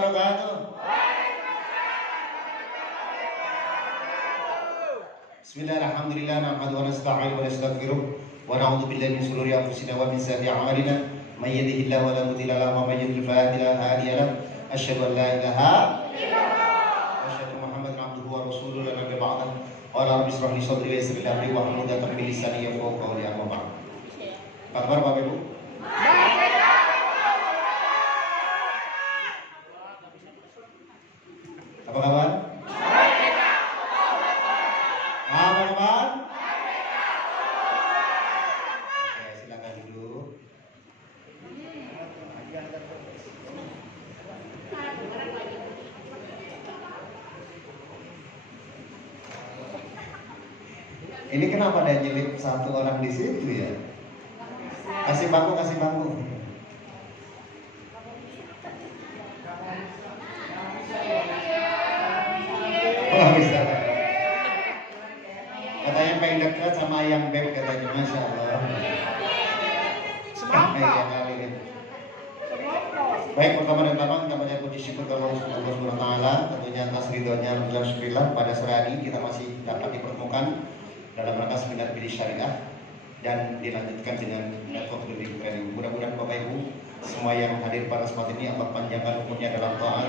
wabarakatuh. Bismillahirrahmanirrahim. Nahmaduhu wa nasta'inuhu wa nastaghfiruh wa na'udzu billahi min shururi anfusina wa min sayyiati a'malina. May yahdihillahu fala mudilla lahu wa may yudlil fala hadiya lahu. Asyhadu an la ilaha illallah wa asyhadu Muhammadan abduhu wa rasuluhu la nabiyya ba'dahu. Qala rabbi ishrah li sadri wa yassir li amri wa hlul 'uqdatam min lisani yafqahu qawli. Amma ba'd. Apa kabar Bapak Ibu? Apa kabar? Apa kabar? Oke, silakan duduk. Ini kenapa ada nyelip satu orang di situ ya? Kasih bangku, kasih bangku. Oh bisa. Katanya pengen dekat sama ayam beb katanya, masya Allah. Baik, pertama-tama kita banyak puji syukur kepada Allah Subhanahu wa taala, tentunya atas ridhonya alhamdulillah pada sore hari kita masih dapat dipertemukan dalam rangka seminar Bidih Syariah dan dilanjutkan dengan network building training. Mudah-mudahan Bapak Ibu semua yang hadir pada saat ini Allah panjangkan umurnya dalam taat,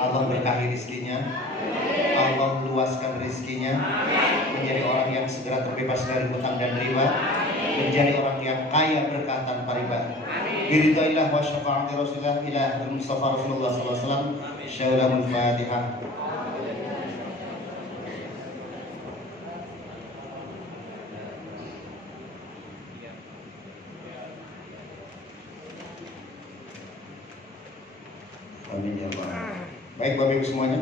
Allah berkahi rizkinya, Allah luaskan rizkinya, menjadi orang yang segera terbebas dari hutang dan riba, menjadi orang yang kaya berkah tanpa riba. Biridhaillah wa syafaati Rasulillah ila Mustafa Rasulullah sallallahu alaihi wasallam. Syaulamul Fatihah. Amin ya Allah. Baik Bapak Ibu semuanya.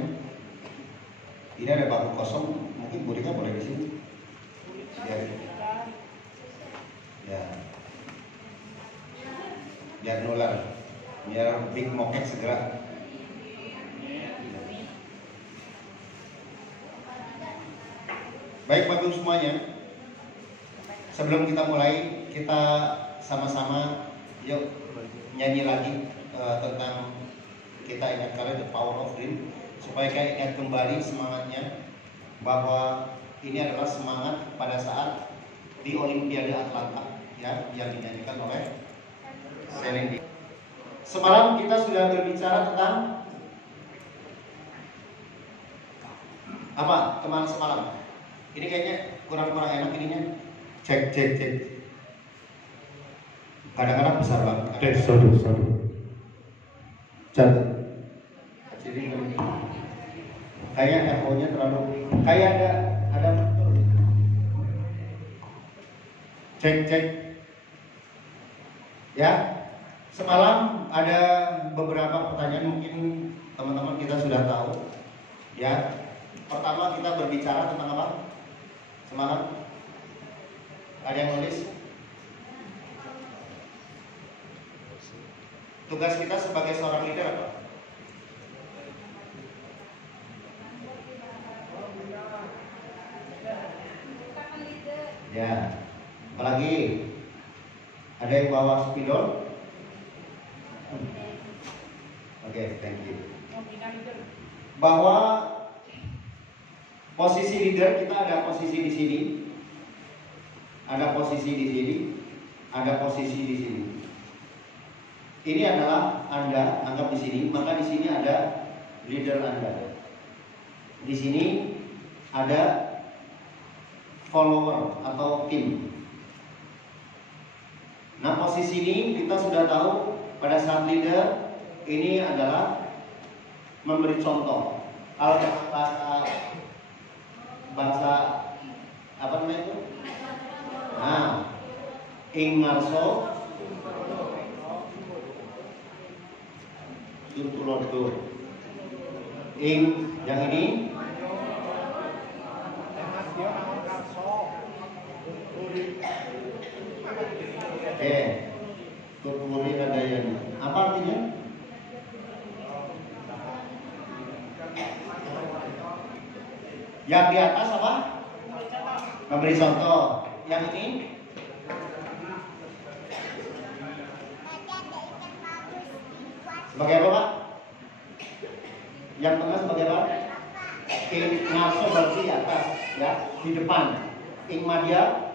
Ini ada bangku kosong, mungkin Bu Rika boleh di sini. Ya. Biar nular, biar Big Moket segera. Baik Bapak Ibu semuanya. Sebelum kita mulai, kita sama-sama yuk nyanyi lagi tentang kita ingat kalian the power of dream, supaya kita ingat kembali semangatnya bahwa ini adalah semangat pada saat di Olimpiade Atlanta ya, yang dinyanyikan oleh Celine Dion. Semalam kita sudah berbicara tentang apa? Kemarin semalam. Ini kayaknya kurang-kurang enak ininya. Cek. Kadang-kadang besar banget. Sorry. Jatuh. Jadi kayak echo-nya terlalu kayak ada cek ya. Semalam ada beberapa pertanyaan, mungkin teman-teman kita sudah tahu ya. Pertama kita berbicara tentang apa semalam? Ada yang nulis? Tugas kita sebagai seorang leader apa? Ya, apalagi ada yang bawa spidol? Oke, thank you. Bahwa posisi leader kita ada posisi di sini, ada posisi di sini, ada posisi di sini. Ini adalah Anda, anggap di sini, maka di sini ada leader Anda. Di sini ada follower atau tim. Nah, posisi ini kita sudah tahu pada saat leader ini adalah memberi contoh. Kalau bahasa apa namanya itu? Nah, ing ngarso tutulodo. Ing yang ini tuturi ada yang apa artinya? Yang di atas apa? Memberi contoh. Yang ini? Sebagai apa Pak? Yang tengah sebagai apa? Ing Ngarso berarti di atas, ya, di depan. Ing Madya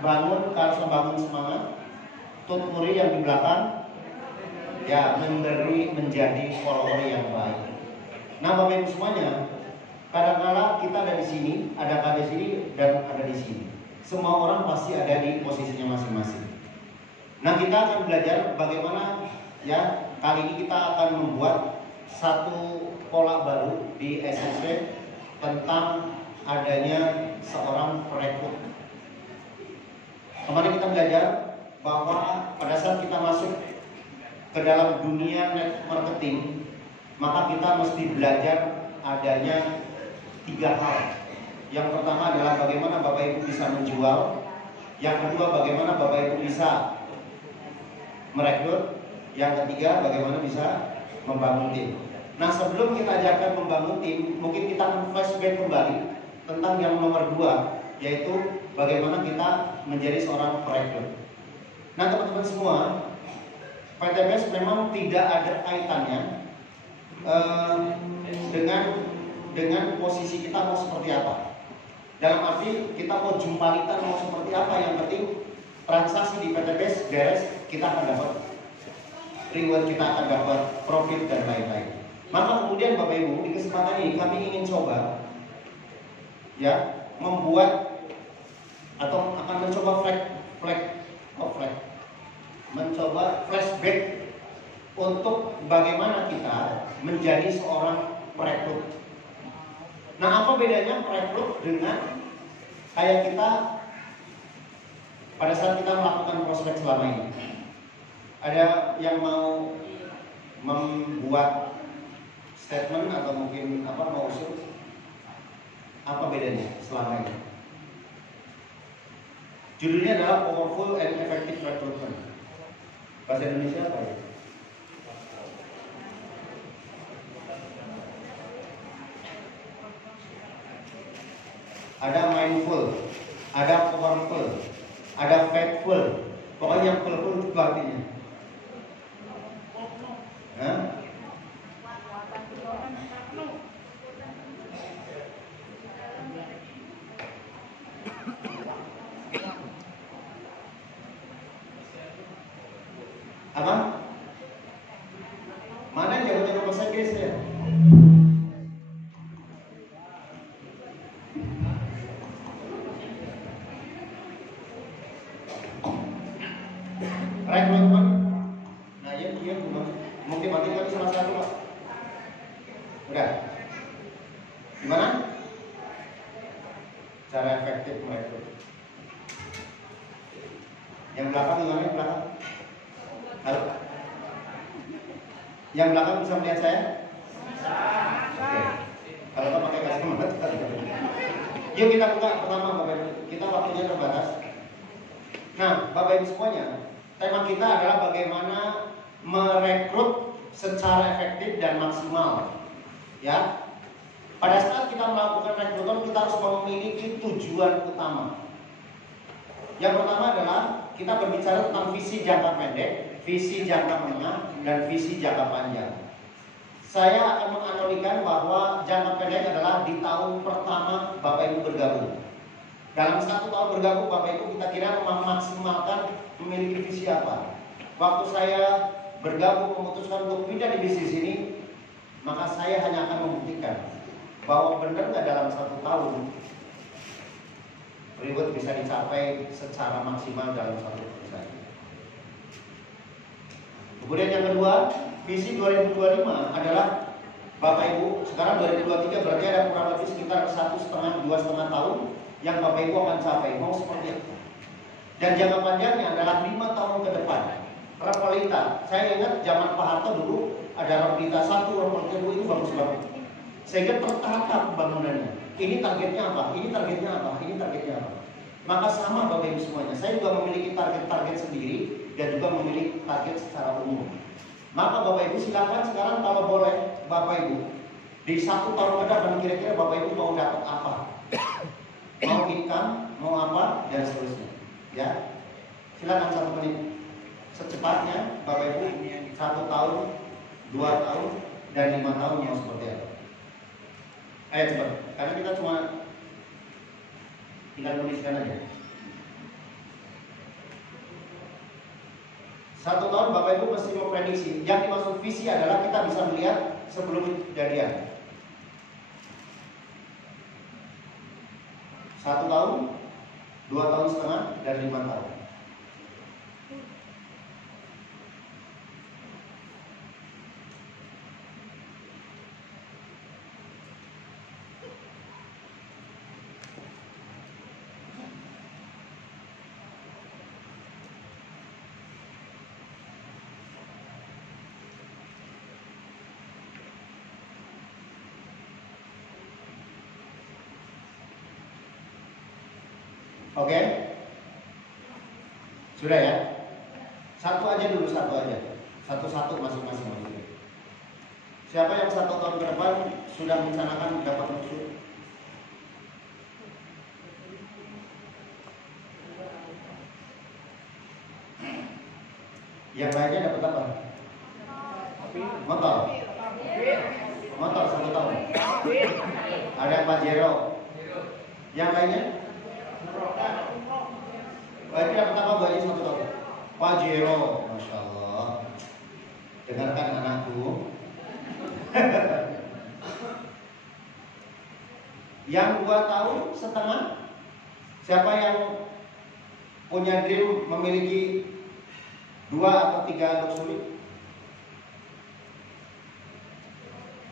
bangun, Karso bangun semangat. Tutmuri yang di belakang, ya, memberi menjadi follower yang baik. Nah, Bapak Ibu semuanya, kadang-kala kita ada di sini, ada di sini, dan ada di sini. Semua orang pasti ada di posisinya masing-masing. Nah, kita akan belajar bagaimana, ya, kali ini kita akan membuat satu pola baru di SSC tentang adanya seorang perekrut. Kemarin kita belajar bahwa pada saat kita masuk ke dalam dunia network marketing, maka kita mesti belajar adanya 3 hal. Yang pertama adalah bagaimana Bapak Ibu bisa menjual. Yang kedua, bagaimana Bapak Ibu bisa merekrut. Yang ketiga, bagaimana bisa membangun tim. Nah, sebelum kita ajarkan membangun tim, mungkin kita akan flashback kembali tentang yang nomor 2, yaitu bagaimana kita menjadi seorang perekrut. Nah, teman-teman semua, PTBS memang tidak ada kaitannya dengan posisi kita mau seperti apa. Dalam arti kita mau jumpalitan mau seperti apa, yang penting transaksi di PTBS beres, kita akan dapat reward, kita akan dapat profit dan lain-lain. Maka kemudian Bapak Ibu, di kesempatan ini kami ingin coba, ya, membuat atau akan mencoba mencoba flashback untuk bagaimana kita menjadi seorang perekrut. Nah, apa bedanya perekrut dengan kayak kita pada saat kita melakukan prospek selama ini? Ada yang mau membuat statement atau mungkin mau usul? Apa bedanya selama ini? Judulnya adalah Powerful and Effective Recruitment. Bahasa Indonesia apa ya? Ada mindful, ada powerful, ada faithful. Pokoknya yang full itu artinya. Hah? Apa? Mana yang jago-jago bahasa Inggris ya? Rekrutmen. Nah, iya mungkin mati salah satu, Pak. Udah. Gimana? Cara efektif merekrut. Yang belakang gimana? Yang belakang? Halo? Yang belakang bisa melihat saya? Oke. Kalau Pak pakai kacamata. Yuk kita buka pertama, Bapak Ibu. Kita waktunya terbatas. Nah, Bapak Ibu semuanya, tema kita adalah bagaimana merekrut secara efektif dan maksimal. Ya. Pada saat kita melakukan rekrutmen, kita harus memiliki tujuan utama. Yang pertama adalah kita berbicara tentang visi jangka pendek, visi jangka menengah, dan visi jangka panjang. Saya akan menganalogikan bahwa jangka pendek adalah di tahun pertama Bapak Ibu bergabung. Dalam 1 tahun bergabung, Bapak Ibu kira-kira memaksimalkan memiliki visi apa? Waktu saya bergabung memutuskan untuk pindah di bisnis ini, maka saya hanya akan membuktikan bahwa benar nggak dalam 1 tahun reward bisa dicapai secara maksimal dalam 1 perusahaan. Kemudian yang kedua, visi 2025 adalah Bapak Ibu, sekarang 2023 berarti ada kurang lebih sekitar 1,5-2,5 tahun yang Bapak Ibu akan capai. Mau seperti apa? Dan jangka panjangnya adalah 5 tahun ke depan. Repelita, saya ingat zaman Pak Harto dulu ada repelita 1, repelita 2 itu bagus banget. Sehingga tertata pembangunannya. Ini targetnya apa? Ini targetnya apa? Ini targetnya apa? Maka sama Bapak Ibu semuanya. Saya juga memiliki target-target sendiri dan juga memiliki target secara umum. Maka Bapak Ibu silakan sekarang kalau boleh Bapak Ibu di 1 tahun ke depan kira-kira Bapak Ibu mau dapat apa? Mau income, mau apa, dan seterusnya. Ya, silakan 1 menit. Secepatnya Bapak Ibu 1 tahun, 2 tahun, dan 5 tahun mau seperti apa? Ayo cepat, karena kita cuma tinggal tuliskan aja. 1 tahun Bapak Ibu mesti memprediksi. Yang dimaksud visi adalah kita bisa melihat sebelum kejadian. 1 tahun, 2 tahun setengah, dan 5 tahun. Oke? Sudah ya? Satu aja dulu, satu aja. Satu-satu masing-masing. Siapa yang 1 tahun ke depan sudah merencanakan dapat maksud? Yang lainnya dapat apa? Motor. Motor 1 tahun. Ada yang Pajero. Yang lainnya? Berarti dapat apa Bu Haji 1 tahun? Pajero, Masya Allah. Dengarkan anakku. Yang 2 tahun setengah. Siapa yang punya dream memiliki 2 atau 3 luxury?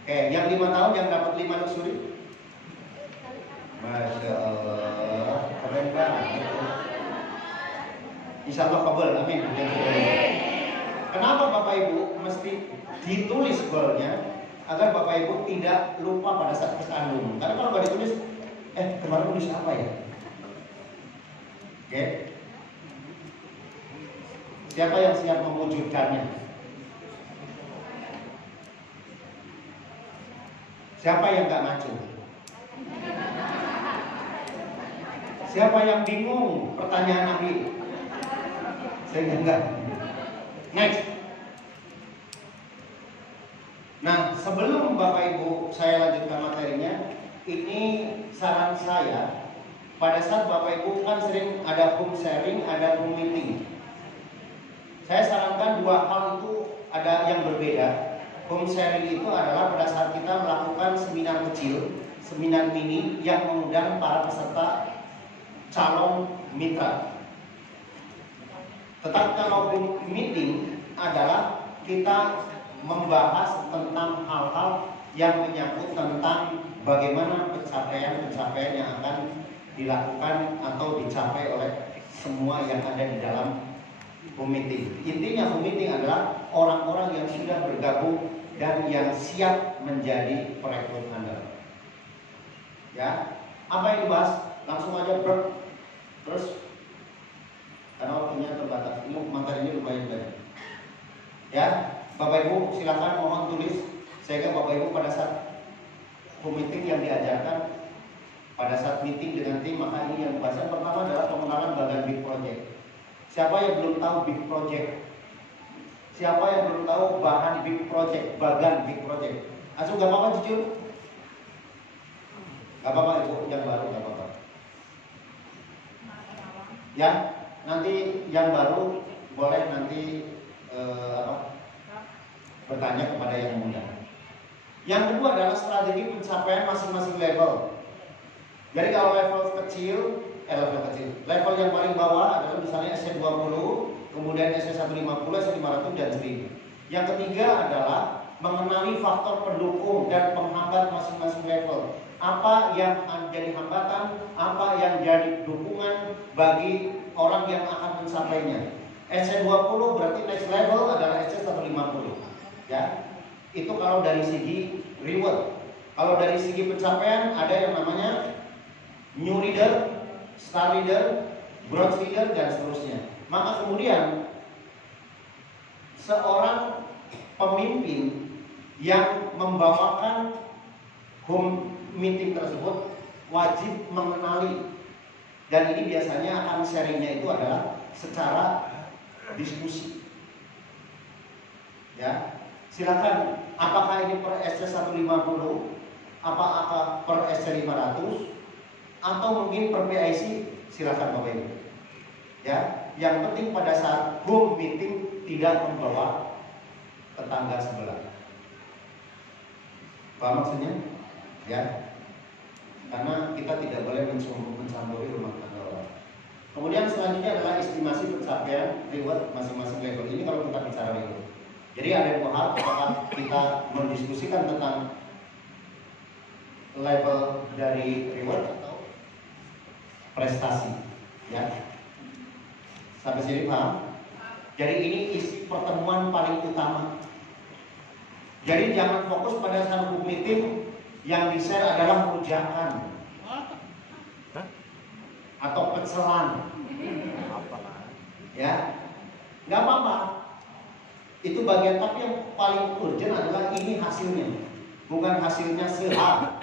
Oke, yang 5 tahun yang dapat 5 luxury? Masya Allah, keren banget. Insya Allah kabul, amin. Kenapa Bapak Ibu mesti ditulis goalnya agar Bapak Ibu tidak lupa pada saat kesandung? Karena kalau nggak ditulis, kemarin tulis apa ya? Oke. Siapa yang siap mewujudkannya? Siapa yang nggak maju? Siapa yang bingung pertanyaan Nabi? Saya enggak. Next. Nah, sebelum Bapak Ibu saya lanjutkan materinya, ini saran saya. Pada saat Bapak Ibu kan sering ada home sharing, ada home meeting. Saya sarankan 2 hal itu ada yang berbeda. Home sharing itu adalah pada saat kita melakukan seminar kecil, seminar mini yang mengundang para peserta calon mitra. Tetapi kalau meeting adalah kita membahas tentang hal-hal yang menyangkut tentang bagaimana pencapaian-pencapaian yang akan dilakukan atau dicapai oleh semua yang ada di dalam home meeting. Intinya home meeting adalah orang-orang yang sudah bergabung dan yang siap menjadi perekrut Anda. Ya, apa yang dibahas? Langsung aja terus karena waktunya terbatas. Ini materinya lumayan banyak. Ya, Bapak Ibu silakan mohon tulis sehingga Bapak Ibu pada saat home meeting yang diajarkan pada saat meeting dengan tim, maka ini yang dibahas. Yang pertama adalah pengenalan bagan big project. Siapa yang belum tahu big project? Siapa yang belum tahu bahan big project, bagan big project? Langsung gak apa-apa jujur. Gak apa-apa Ibu, yang baru gak apa-apa. Ya, nanti yang baru boleh nanti bertanya kepada yang muda. Yang kedua adalah strategi pencapaian masing-masing level. Jadi kalau level yang paling bawah adalah misalnya SC20, kemudian SC150, SC500 dan 1000. Yang ketiga adalah mengenali faktor pendukung dan penghambat masing-masing level. Apa yang menjadi hambatan, apa yang jadi dukungan bagi orang yang akan mencapainya. SC20 berarti next level adalah SC150. Ya, itu kalau dari segi reward. Kalau dari segi pencapaian ada yang namanya new leader, star leader, bronze leader dan seterusnya. Maka kemudian seorang pemimpin yang membawakan home meeting tersebut wajib mengenali, dan ini biasanya akan sharingnya itu adalah secara diskusi. Ya, silakan. Apakah ini per SC150 apa per SC500 atau mungkin per PIC, silakan Bapak Ibu. Ya, yang penting pada saat home meeting tidak membawa tetangga sebelah. Paham maksudnya? Ya. Karena kita tidak boleh mencampuri rumah tangga orang. Kemudian selanjutnya adalah estimasi pencapaian reward masing-masing level. Ini kalau kita bicara reward. Jadi ada dua hal, apakah kita mendiskusikan tentang level dari reward atau prestasi, ya. Sampai sini paham? Jadi ini isi pertemuan paling utama. Jadi jangan fokus pada satu meeting yang di-share adalah rujakan atau pecelan, ya, nggak apa-apa. Itu bagian, tapi yang paling urgent adalah ini hasilnya, bukan hasilnya sehar.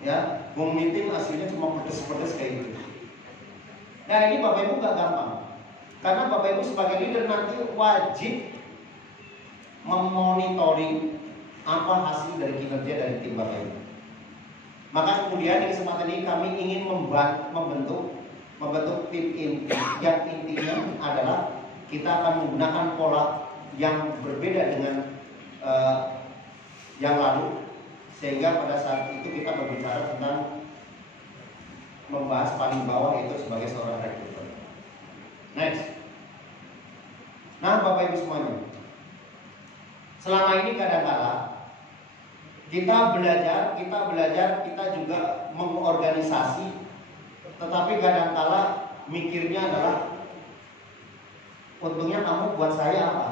Ya, mau meeting hasilnya cuma pedes-pedes kayak gitu. Nah ini Bapak Ibu nggak gampang, karena Bapak Ibu sebagai leader nanti wajib memonitoring apa hasil dari kinerja dari tim Bapak Ibu. Maka kemudian di kesempatan ini kami ingin membentuk tim inti yang intinya adalah kita akan menggunakan pola yang berbeda dengan yang lalu, sehingga pada saat itu kita berbicara tentang membahas paling bawah itu sebagai seorang rekruter. Next. Nah Bapak Ibu semuanya, selama ini kadang-kala kita belajar, kita juga mengorganisasi, tetapi kadang-kala mikirnya adalah untungnya kamu buat saya apa?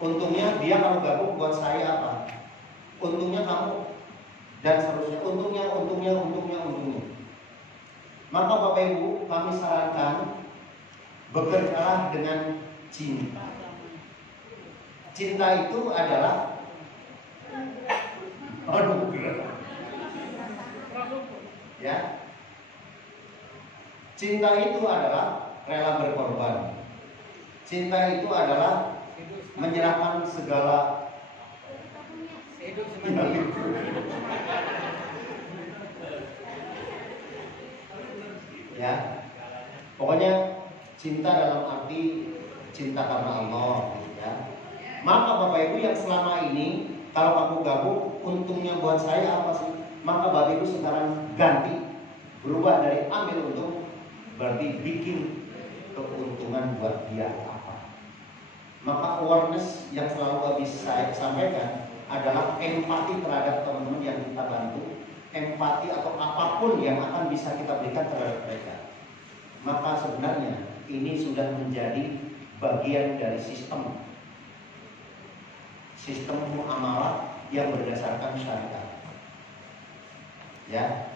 Untungnya dia kalau gabung buat saya apa? Untungnya kamu, dan seterusnya. Untungnya. Maka Bapak Ibu, kami sarankan bekerjalah dengan cinta. Cinta itu adalah ya. Cinta itu adalah rela berkorban. Cinta itu adalah menyerahkan segala ya. Pokoknya cinta dalam arti cinta karena Allah, ya. Maka Bapak Ibu yang selama ini kalau kamu gabung, untungnya buat saya apa sih? Maka Bapak Ibu sekarang ganti, berubah dari ambil untung, berarti bikin keuntungan buat dia apa? Maka awareness yang selalu habis saya sampaikan adalah empati terhadap teman-teman yang kita bantu, empati atau apapun yang akan bisa kita berikan terhadap mereka. Maka sebenarnya ini sudah menjadi bagian dari sistem muamalah yang berdasarkan syariat. Ya,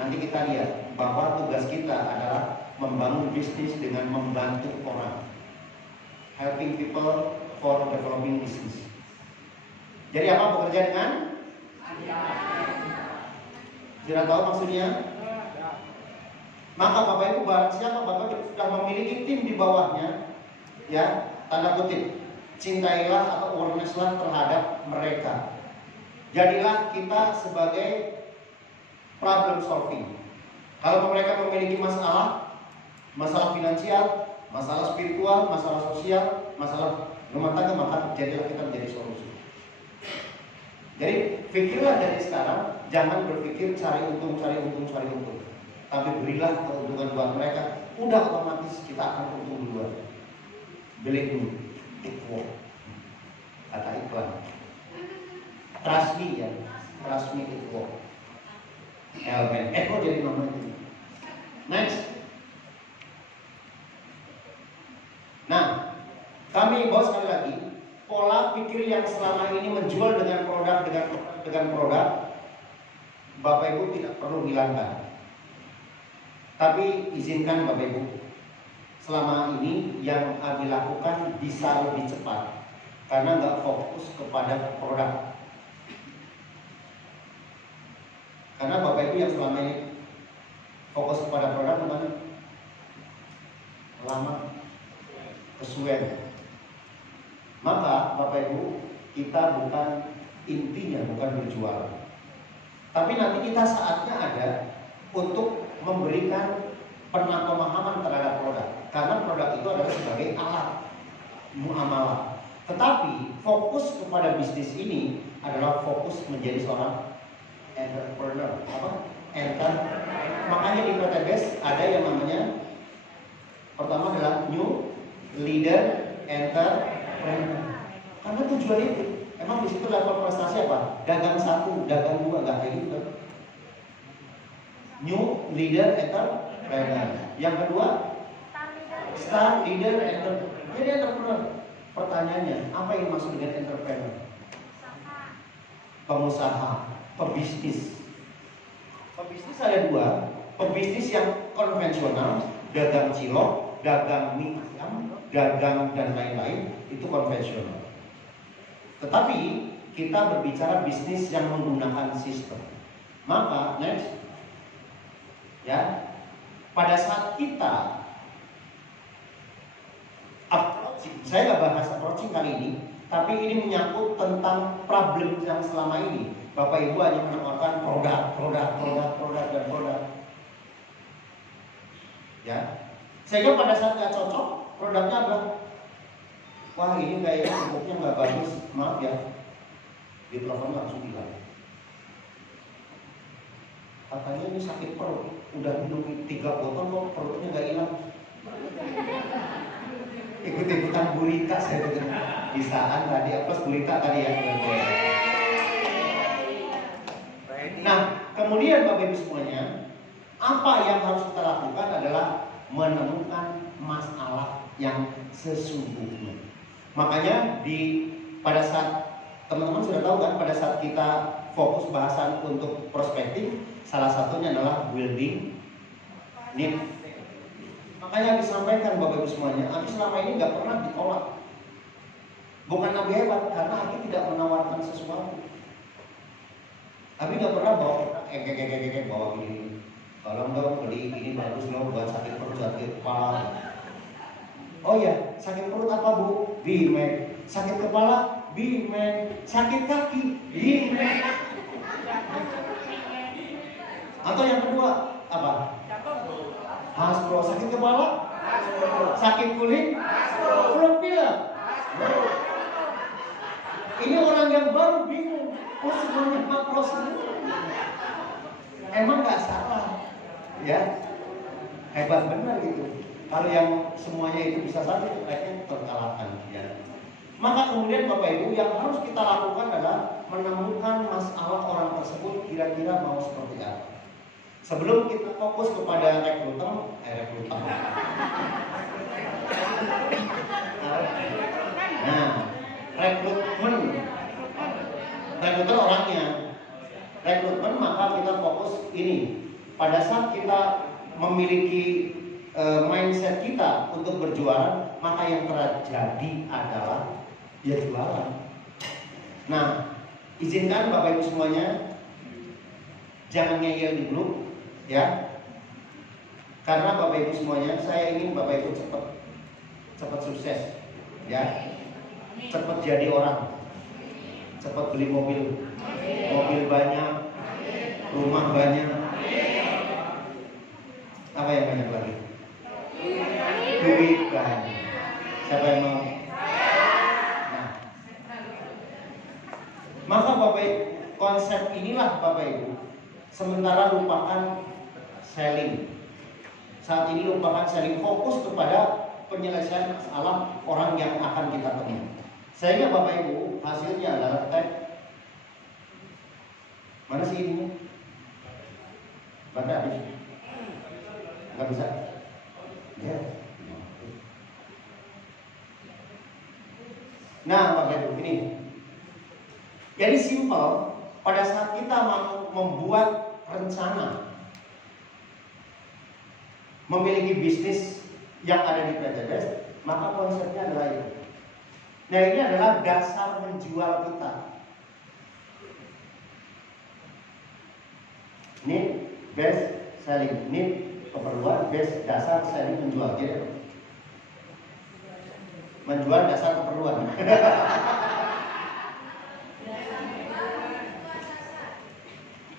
nanti kita lihat bahwa tugas kita adalah membangun bisnis dengan membantu orang, helping people for developing business. Jadi apa bekerja dengan? Sudah tahu maksudnya? Maka Bapak Ibu, barang siapa Bapak Ibu sudah memiliki tim di bawahnya, ya, tanda kutip, cintailah atau awarenesslah terhadap mereka. Jadilah kita sebagai problem solving. Kalau mereka memiliki masalah finansial, masalah spiritual, masalah sosial, masalah rumah tangga, maka jadilah kita menjadi solusi. Jadi pikirlah dari sekarang, jangan berpikir cari untung, tapi berilah keuntungan buat mereka. Udah otomatis kita akan untung duluan. Believe me, it work. Kata iklan. Trust me, ya. Trust me, it work. Elmen, kok jadi nama itu. Next. Nah, kami bawa sekali lagi pola pikir yang selama ini menjual dengan produk, Bapak Ibu tidak perlu hilangkan. Tapi izinkan Bapak Ibu, selama ini yang dilakukan bisa lebih cepat karena nggak fokus kepada produk. Karena Bapak Ibu yang selama ini fokus kepada produk gimana? Lama, kesuwen. Maka Bapak Ibu, kita bukan intinya bukan berjual, Tapi nanti kita saatnya ada untuk memberikan pemahaman terhadap produk. Karena produk itu adalah sebagai alat muamalah. Tetapi fokus kepada bisnis ini adalah fokus menjadi seorang entrepreneur. Makanya di PTBES ada yang namanya, pertama adalah New Leader Entrepreneur. Karena tujuan itu, emang di situ level prestasi apa? Dagang 1, dagang 2, nggak kayak gitu. New Leader Entrepreneur. Yang kedua, Star Leader Entrepreneur. Jadi entrepreneur. Pertanyaannya, apa yang maksud dengan entrepreneur? Pengusaha, pebisnis. Pebisnis ada dua. Pebisnis yang konvensional, dagang cilok, dagang mie ayam, dagang dan lain-lain, itu konvensional. Tetapi kita berbicara bisnis yang menggunakan sistem. Maka next, ya, pada saat kita approaching, saya nggak bahas approaching kali ini, tapi ini menyangkut tentang problem yang selama ini Bapak Ibu hanya menawarkan produk. Ya, sehingga pada saat nggak cocok, produknya apa? Wah, ini kayaknya pupuknya nggak bagus, maaf ya. Di telepon langsung bilang, katanya ini sakit perut, udah minum 3 botol kok perutnya nggak hilang. Ikut-ikutan gurita saya dengar bisaan tadi, apa gurita tadi ya. Nah, kemudian Bapak Ibu semuanya, apa yang harus kita lakukan adalah menemukan masalah yang sesungguhnya. Makanya pada saat teman-teman sudah tahu kan, pada saat kita fokus bahasan untuk prospektif, salah satunya adalah building need. Makanya disampaikan Bapak Ibu semuanya, Abi selama ini nggak pernah ditolak. Bukan Abi hebat, karena Abi tidak menawarkan sesuatu. Abi nggak pernah bawa bawa ini. Tolong dong beli ini bagus loh buat sakit perut, sakit kepala. Oh ya, sakit perut apa Bu? Bimek. Sakit kepala? Bimek. Sakit kaki? Bimek. Atau yang kedua apa? Hasbro. Sakit kepala? Sakit kulit? Propila. Ini orang yang baru bingung. Oh semuanya makro semua. Emang nggak salah, ya hebat benar gitu. Kalau yang semuanya itu bisa saja, mereka terkalahkan. Ya. Maka kemudian Bapak Ibu yang harus kita lakukan adalah menemukan masalah orang tersebut kira-kira mau seperti apa. Sebelum kita fokus kepada rekrutmen. Nah, rekrutmen orangnya. Rekrutmen maka kita fokus ini. Pada saat kita memiliki mindset kita untuk berjualan, maka yang terjadi adalah ya jualan. Nah, izinkan Bapak Ibu semuanya jangan ngeyel di grup, ya. Karena Bapak Ibu semuanya, saya ingin Bapak Ibu cepat sukses, ya. Cepat jadi orang, cepat beli mobil banyak, rumah banyak. Apa yang banyak lagi? Duit banyak. Siapa yang mau? Nah, maka Bapak Ibu, konsep inilah Bapak Ibu. Sementara lupakan selling. Saat ini lupakan selling, fokus kepada penyelesaian masalah orang yang akan kita temui. Sehingga Bapak Ibu, hasilnya adalah mana sih ini? Bapak habis? Nggak bisa? Ya. Nah Bapak Ibu, ini jadi simpel. Pada saat kita mau membuat rencana memiliki bisnis yang ada di PTBES, maka konsepnya adalah itu. Nah ini adalah dasar menjual kita. Need, best selling. Need, keperluan, best dasar selling, menjual. Jadi menjual dasar keperluan.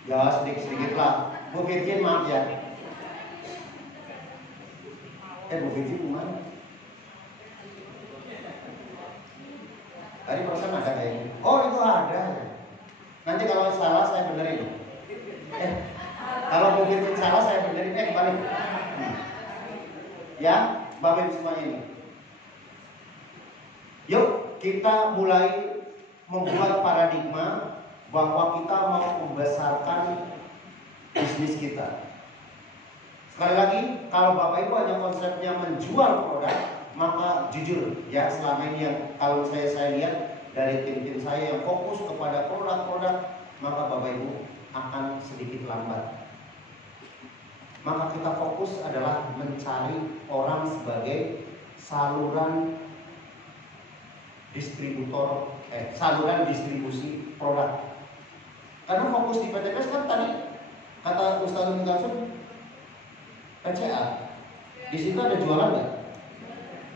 Ya sedikit-sedikit lah. Bu Virgin maaf ya. Bu Virgin gimana? Tadi perasaan ada kayaknya. Oh itu ada. Nanti kalau salah saya benerin. Kalau Bu Virgin salah saya benerin. Balik. Ya, Bapak Ibu semua ini. Yuk kita mulai membuat paradigma bahwa kita mau membesarkan bisnis kita. Sekali lagi, kalau Bapak Ibu hanya konsepnya menjual produk, maka jujur ya selama ini yang kalau saya lihat dari tim-tim saya yang fokus kepada produk-produk, maka Bapak Ibu akan sedikit lambat. Maka kita fokus adalah mencari orang sebagai saluran saluran distribusi produk. Karena fokus di PTPS kan tadi kata Ustaz Mikasun PCA, di situ ada jualan nggak?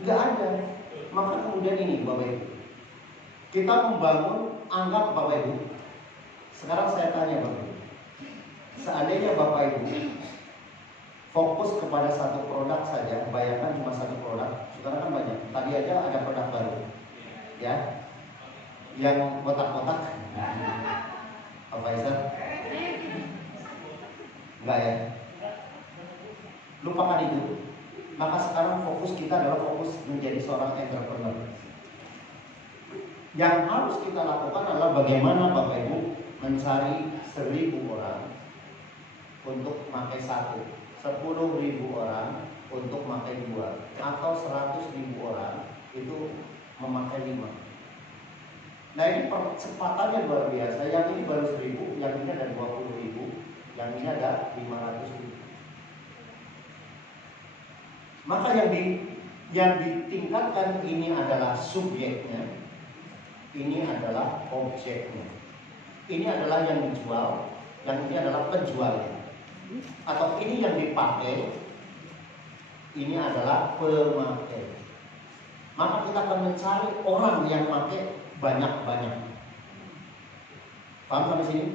Nggak ada. Maka kemudian ini Bapak Ibu, kita membangun, anggap Bapak Ibu. Sekarang saya tanya Bapak Ibu, seandainya Bapak Ibu fokus kepada satu produk saja, bayangkan cuma satu produk. Sekarang kan banyak. Tadi aja ada produk baru, ya, yang kotak-kotak. Apa Faisal? Enggak ya? Lupakan itu. Maka sekarang fokus kita adalah fokus menjadi seorang entrepreneur. Yang harus kita lakukan adalah bagaimana Bapak Ibu mencari 1.000 orang untuk memakai 1, 10.000 orang untuk memakai 2, atau 100.000 orang itu memakai 5. Nah ini percepatannya luar biasa. Yang ini baru 1.000, yang ini ada 20.000, yang ini ada 500.000. Maka yang ditingkatkan ini adalah subjeknya, ini adalah objeknya. Ini adalah yang dijual, yang ini adalah penjualnya. Atau ini yang dipakai, ini adalah pemakai. Maka kita akan mencari orang yang pakai banyak-banyak. Paham sampai sini?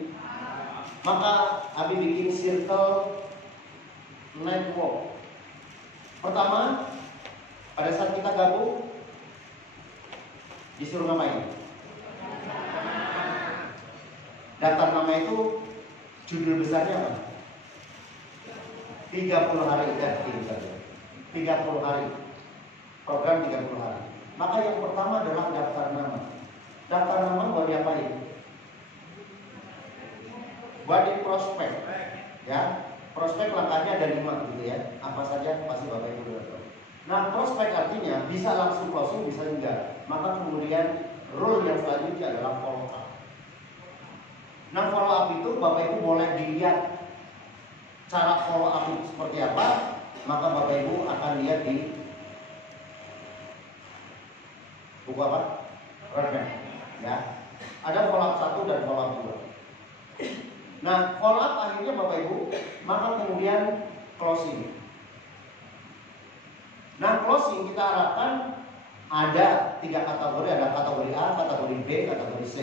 Maka Abi bikin circle network. Pertama, pada saat kita gabung, disuruh ngapain? Daftar nama itu judul besarnya apa? 30 hari 30 hari. Program 30 hari. Maka yang pertama adalah daftar nama. Daftar nama buat diapain? Buat di prospek, ya. Prospek langkahnya ada 5 gitu ya. Apa saja pasti Bapak Ibu sudah tahu. Nah, prospek artinya bisa langsung closing, bisa enggak. Maka kemudian rule yang selanjutnya adalah follow up. Nah, follow up itu Bapak Ibu boleh dilihat cara follow up itu seperti apa. Maka Bapak Ibu akan lihat di buku apa? Roadmap, ya. Ada follow up 1 dan follow up 2. Nah, follow up akhirnya Bapak Ibu, maka kemudian closing. Nah, closing kita harapkan ada 3 kategori, ada kategori A, kategori B, kategori C.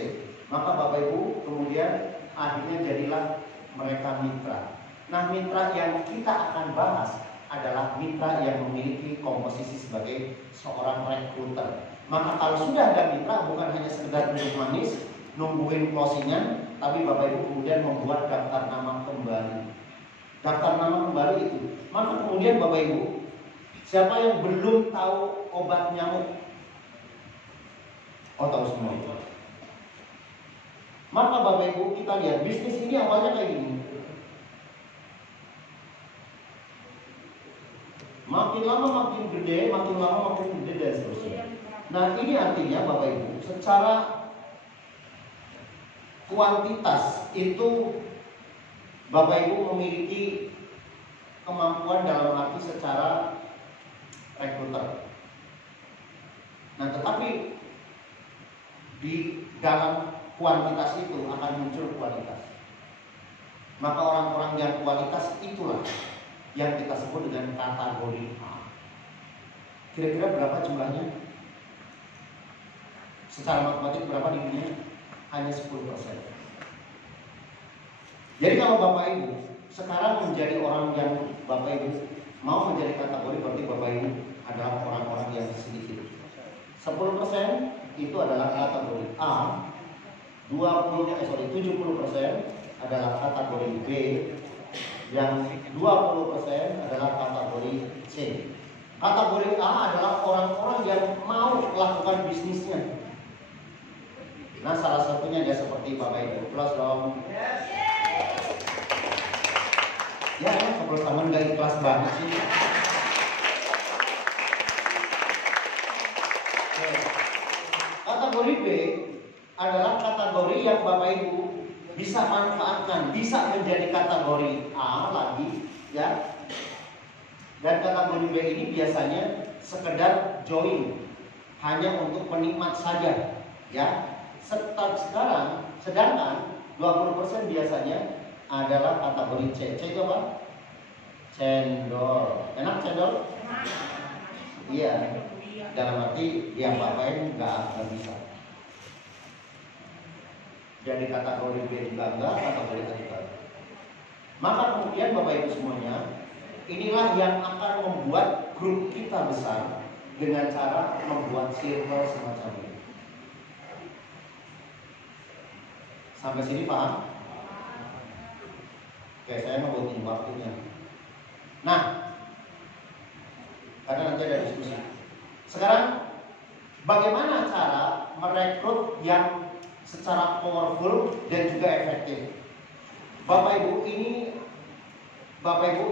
Maka Bapak Ibu kemudian akhirnya jadilah mereka mitra. Nah, mitra yang kita akan bahas adalah mitra yang memiliki komposisi sebagai seorang rekruter. Maka kalau sudah ada mitra, bukan hanya sekedar duduk manis nungguin closingnya, tapi Bapak Ibu kemudian membuat daftar nama kembali. Daftar nama kembali itu. Maka kemudian Bapak Ibu, siapa yang belum tahu obat nyamuk? Oh, tahu semua. Maka Bapak Ibu kita lihat bisnis ini awalnya kayak gini. Makin lama makin gede, makin lama makin gede dan seterusnya. Nah ini artinya Bapak Ibu, secara kuantitas itu Bapak Ibu memiliki kemampuan dalam arti secara rekruter. Nah tetapi di dalam kuantitas itu akan muncul kualitas. Maka orang-orang yang kualitas itulah yang kita sebut dengan kategori A. Kira-kira berapa jumlahnya? Secara matematik berapa dirinya? Hanya 10%. Jadi kalau Bapak Ibu sekarang menjadi orang yang Bapak Ibu mau menjadi kategori, berarti Bapak Ibu adalah orang-orang yang sedikit. 10% itu adalah kategori A, 70% adalah kategori B, yang 20% adalah kategori C. Kategori A adalah orang-orang yang mau melakukan bisnisnya. Nah, salah satunya dia seperti Bapak Ibu. Plus dong. Ya, kalau tangan gak ikhlas banget sih. Kategori B adalah kategori yang Bapak Ibu bisa manfaatkan, bisa menjadi kategori A lagi, ya. Dan kategori B ini biasanya sekedar join, hanya untuk penikmat saja, ya. Sedangkan 20% biasanya adalah kategori C. C itu apa? Cendol. Enak cendol? Iya. Dalam arti yang Bapak nggak bisa. Jadi kategori B juga enggak, kategori A juga. Maka kemudian Bapak Ibu semuanya, inilah yang akan membuat grup kita besar dengan cara membuat circle semacam ini. Sampai sini paham? Oke, saya mau buatin waktunya. Nah, karena nanti ada diskusi. Sekarang, bagaimana cara merekrut yang secara powerful dan juga efektif? Bapak Ibu,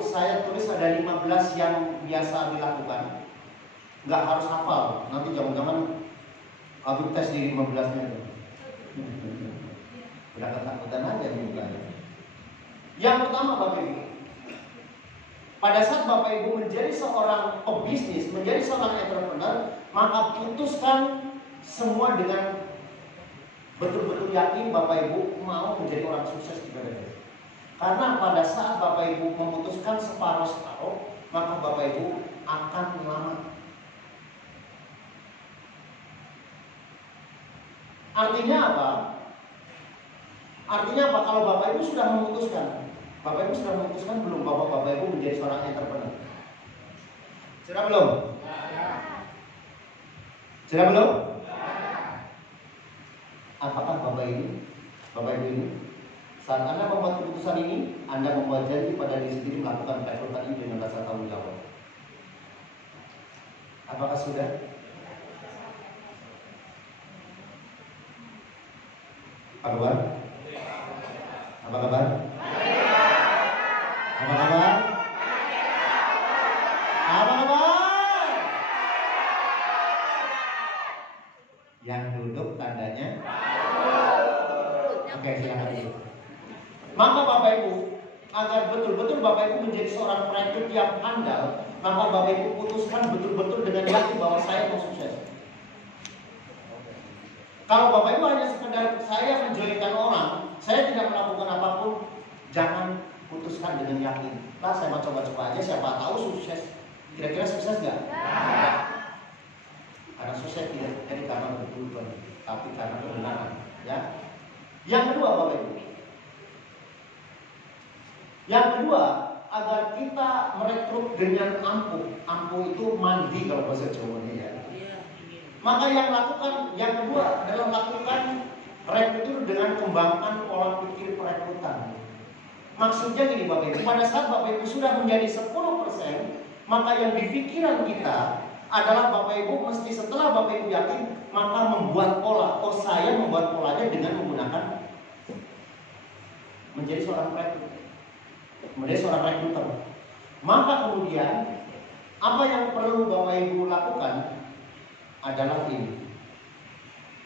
saya tulis ada 15 yang biasa dilakukan. Nggak harus hafal, nanti jangan-jangan habis tes di 15-nya itu. Udah ketakutan aja nih bukan. Yang pertama Bapak Ibu, pada saat Bapak Ibu menjadi seorang pebisnis, menjadi seorang entrepreneur, maka putuskan semua dengan betul-betul yakin Bapak Ibu mau menjadi orang sukses di karir. Karena pada saat Bapak Ibu memutuskan separuh-separuh, maka Bapak Ibu akan lama. Artinya apa? Artinya apa? Kalau Bapak Ibu sudah memutuskan, Bapak Ibu sudah memutuskan belum bahwa Bapak Ibu menjadi seorang entrepreneur? Sudah belum? Sudah belum? Apakah Bapak Ibu ini saat Anda membuat keputusan ini, Anda membuat janji pada diri sendiri melakukan rekrutan ini dengan rasa tanggung jawab? Apakah sudah? Apa kabar? Apa kabar? Apa kabar? Apa kabar? Yang duduk tandanya. Oke, silakan dulu. Maka Bapak Ibu, agar betul-betul Bapak Ibu menjadi seorang perekrut yang handal, maka Bapak Ibu putuskan betul-betul dengan yakin bahwa saya mau sukses. Kalau Bapak Ibu hanya sekedar saya menjoinkan orang, saya tidak melakukan apapun, jangan putuskan dengan yakin. Lah saya mau coba-coba aja, siapa tahu sukses. Kira-kira sukses nggak? Karena sukses tidak jadi karena betul-betul, tapi karena kebenaran. Ya. Yang kedua Bapak Ibu. Yang kedua, agar kita merekrut dengan ampuh. Ampuh itu mandi kalau bahasa Jawanya ya. Maka yang kedua adalah lakukan rekrut dengan kembangkan pola pikir perekrutan. Maksudnya gini Bapak Ibu, pada saat Bapak Ibu sudah menjadi 10%, maka yang di pikiran kita adalah Bapak Ibu mesti setelah Bapak Ibu yakin, maka membuat pola. Oh, saya membuat polanya dengan menggunakan menjadi seorang perekrut, menjadi seorang rekruter. Maka kemudian apa yang perlu Bapak Ibu lakukan adalah ini.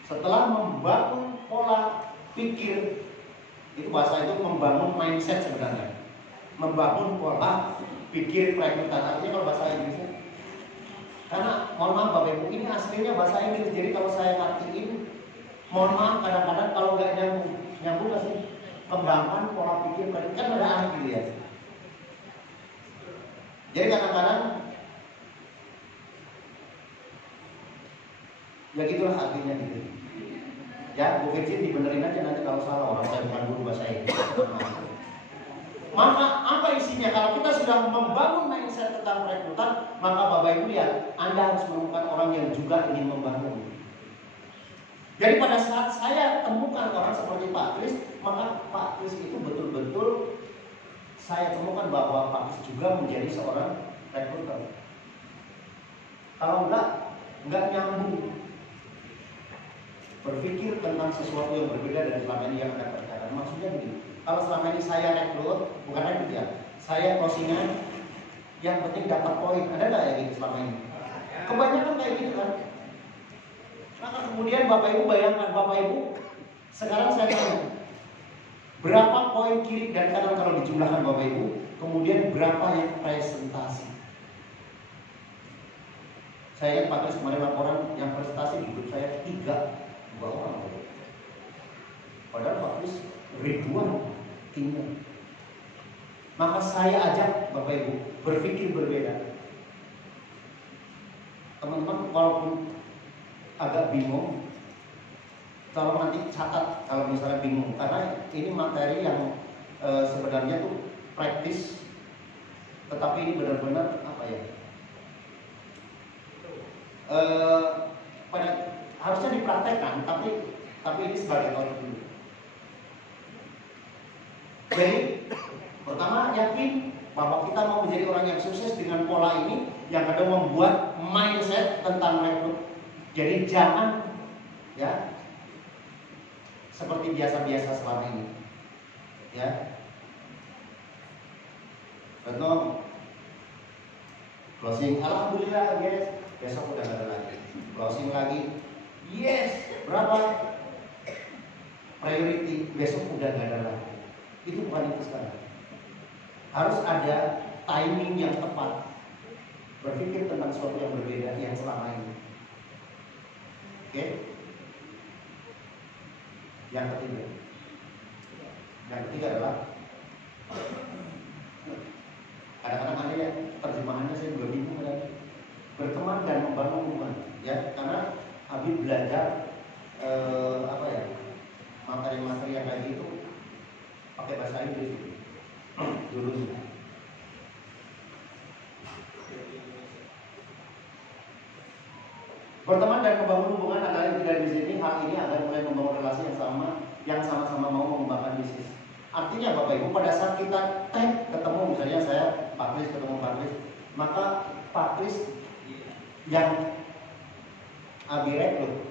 Setelah membangun pola pikir, itu bahasa itu membangun mindset sebenarnya. Membangun pola pikir perekrutan. Artinya kalau bahasa Inggrisnya, karena mohon maaf Bapak Ibu, ini aslinya bahasa Inggris. Jadi kalau saya ngartiin, mohon maaf kadang-kadang kalau nggak nyambung nggak sih? Kembangkan pola pikir perekrutan, kan ada aneh gitu ya. Jadi kadang-kadang ya gitulah artinya gitu. Ya, Bu Virgin dibenerin aja nanti kalau salah, orang saya bukan guru bahasa Inggris. Maka apa isinya? Kalau kita sudah membangun mindset tentang perekrutan, maka Bapak Ibu ya, Anda harus menemukan orang yang juga ingin membangun. Jadi pada saat saya temukan orang seperti Pak Kris, maka Pak Kris itu betul-betul saya temukan bahwa Pak Kris juga menjadi seorang rekruter. Kalau enggak nyambung. Berpikir tentang sesuatu yang berbeda dari selama ini yang Anda kerjakan. Maksudnya begini, kalau selama ini saya rekrut, bukan rekrut ya, saya closingan, yang penting dapat poin. Ada nggak yang gitu selama ini? Kebanyakan kayak gitu kan. Maka kemudian Bapak Ibu bayangkan, Bapak Ibu, sekarang saya tanya, berapa poin kiri dan kanan kalau dijumlahkan Bapak Ibu, kemudian berapa yang presentasi? Saya ingat Pak Kris kemarin laporan yang presentasi di grup saya 2 orang. Padahal Pak Kris ribuan timnya. Maka saya ajak Bapak Ibu berpikir berbeda. Teman-teman walaupun agak bingung, kalau nanti catat kalau misalnya bingung, karena ini materi yang sebenarnya tuh praktis, tetapi ini benar-benar apa ya? Harusnya dipraktekkan, tapi ini sebagai teori dulu. Jadi pertama, yakin bahwa kita mau menjadi orang yang sukses dengan pola ini. Yang kedua, membuat mindset tentang rekrut. Jadi jangan ya seperti biasa-biasa selama ini. Ya. Contoh closing, alhamdulillah guys, besok udah gak ada lagi. Closing lagi, yes, berapa? Priority, besok udah gak ada lagi. Itu bukan itu sekarang. Harus ada timing yang tepat. Berpikir tentang sesuatu yang berbeda yang selama ini. Oke? Yang ketiga adalah kadang-kadang ada yang terjemahannya saya juga bingung kan. Berteman dan membangun hubungan, ya, karena Habib belajar materi-materi yang kayak gitu pakai bahasa Inggris dulunya. Berteman dan membangun hubungan adalah yang tidak di sini. Hal ini agar mulai membangun relasi yang sama-sama mau mengembangkan bisnis. Artinya Bapak Ibu, pada saat kita ketemu, misalnya saya Pak Kris ketemu Pak Kris, maka Pak Kris yang Abi rekrut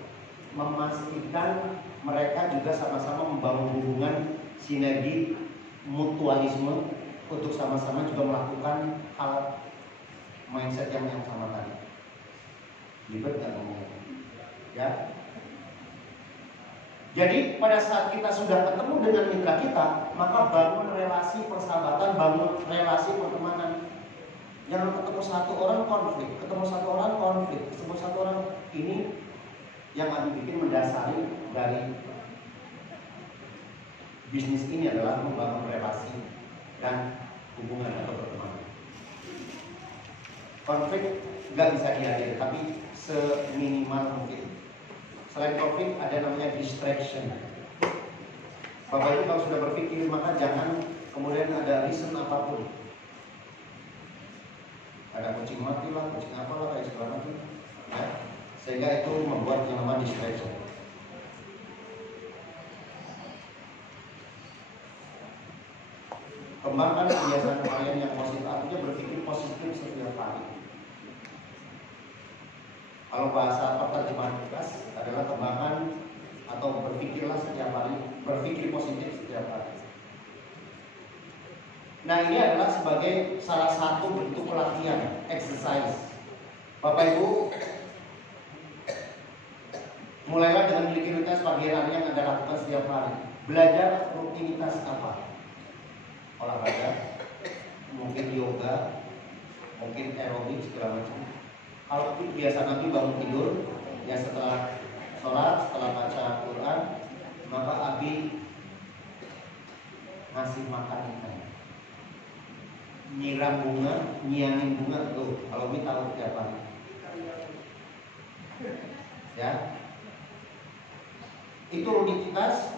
memastikan mereka juga sama-sama membangun hubungan sinergi mutualisme untuk sama-sama juga melakukan hal mindset yang sama tadi. Ribet nggak ngomongnya? Ya. Jadi pada saat kita sudah ketemu dengan mitra kita, maka bangun relasi persahabatan, bangun relasi pertemanan. Jangan ketemu satu orang konflik, ketemu satu orang ini yang Abi bikin mendasari dari bisnis ini adalah membangun relasi dan hubungan atau pertemanan. Konflik nggak bisa dihindari, tapi seminimal mungkin. Selain konflik ada namanya distraction. Bapak Ibu kalau sudah berpikir, maka jangan kemudian ada reason apapun. Ada kucing mati lah, kucing apalah kayak segala macam, ya. Sehingga itu membuat yang namanya distraction. Kembangkan kebiasaan kalian yang positif, artinya berpikir positif setiap hari. Kalau bahasa perterjemahan tugas adalah kembangkan atau berpikirlah setiap hari, berpikir positif setiap hari. Nah, ini adalah sebagai salah satu bentuk pelatihan, exercise. Bapak Ibu, mulailah dengan memiliki rutinitas pagi hari yang Anda lakukan setiap hari. Belajar rutinitas apa? Olahraga, mungkin yoga, mungkin aerobik segala macam. Kalau biasa Nabi bangun tidur, ya setelah sholat, setelah baca Quran, maka Abi ngasih makan ikan. Nyiram bunga, nyiangin bunga tuh. Kalau Abi tahu tiap hari. Ya, itu rutinitas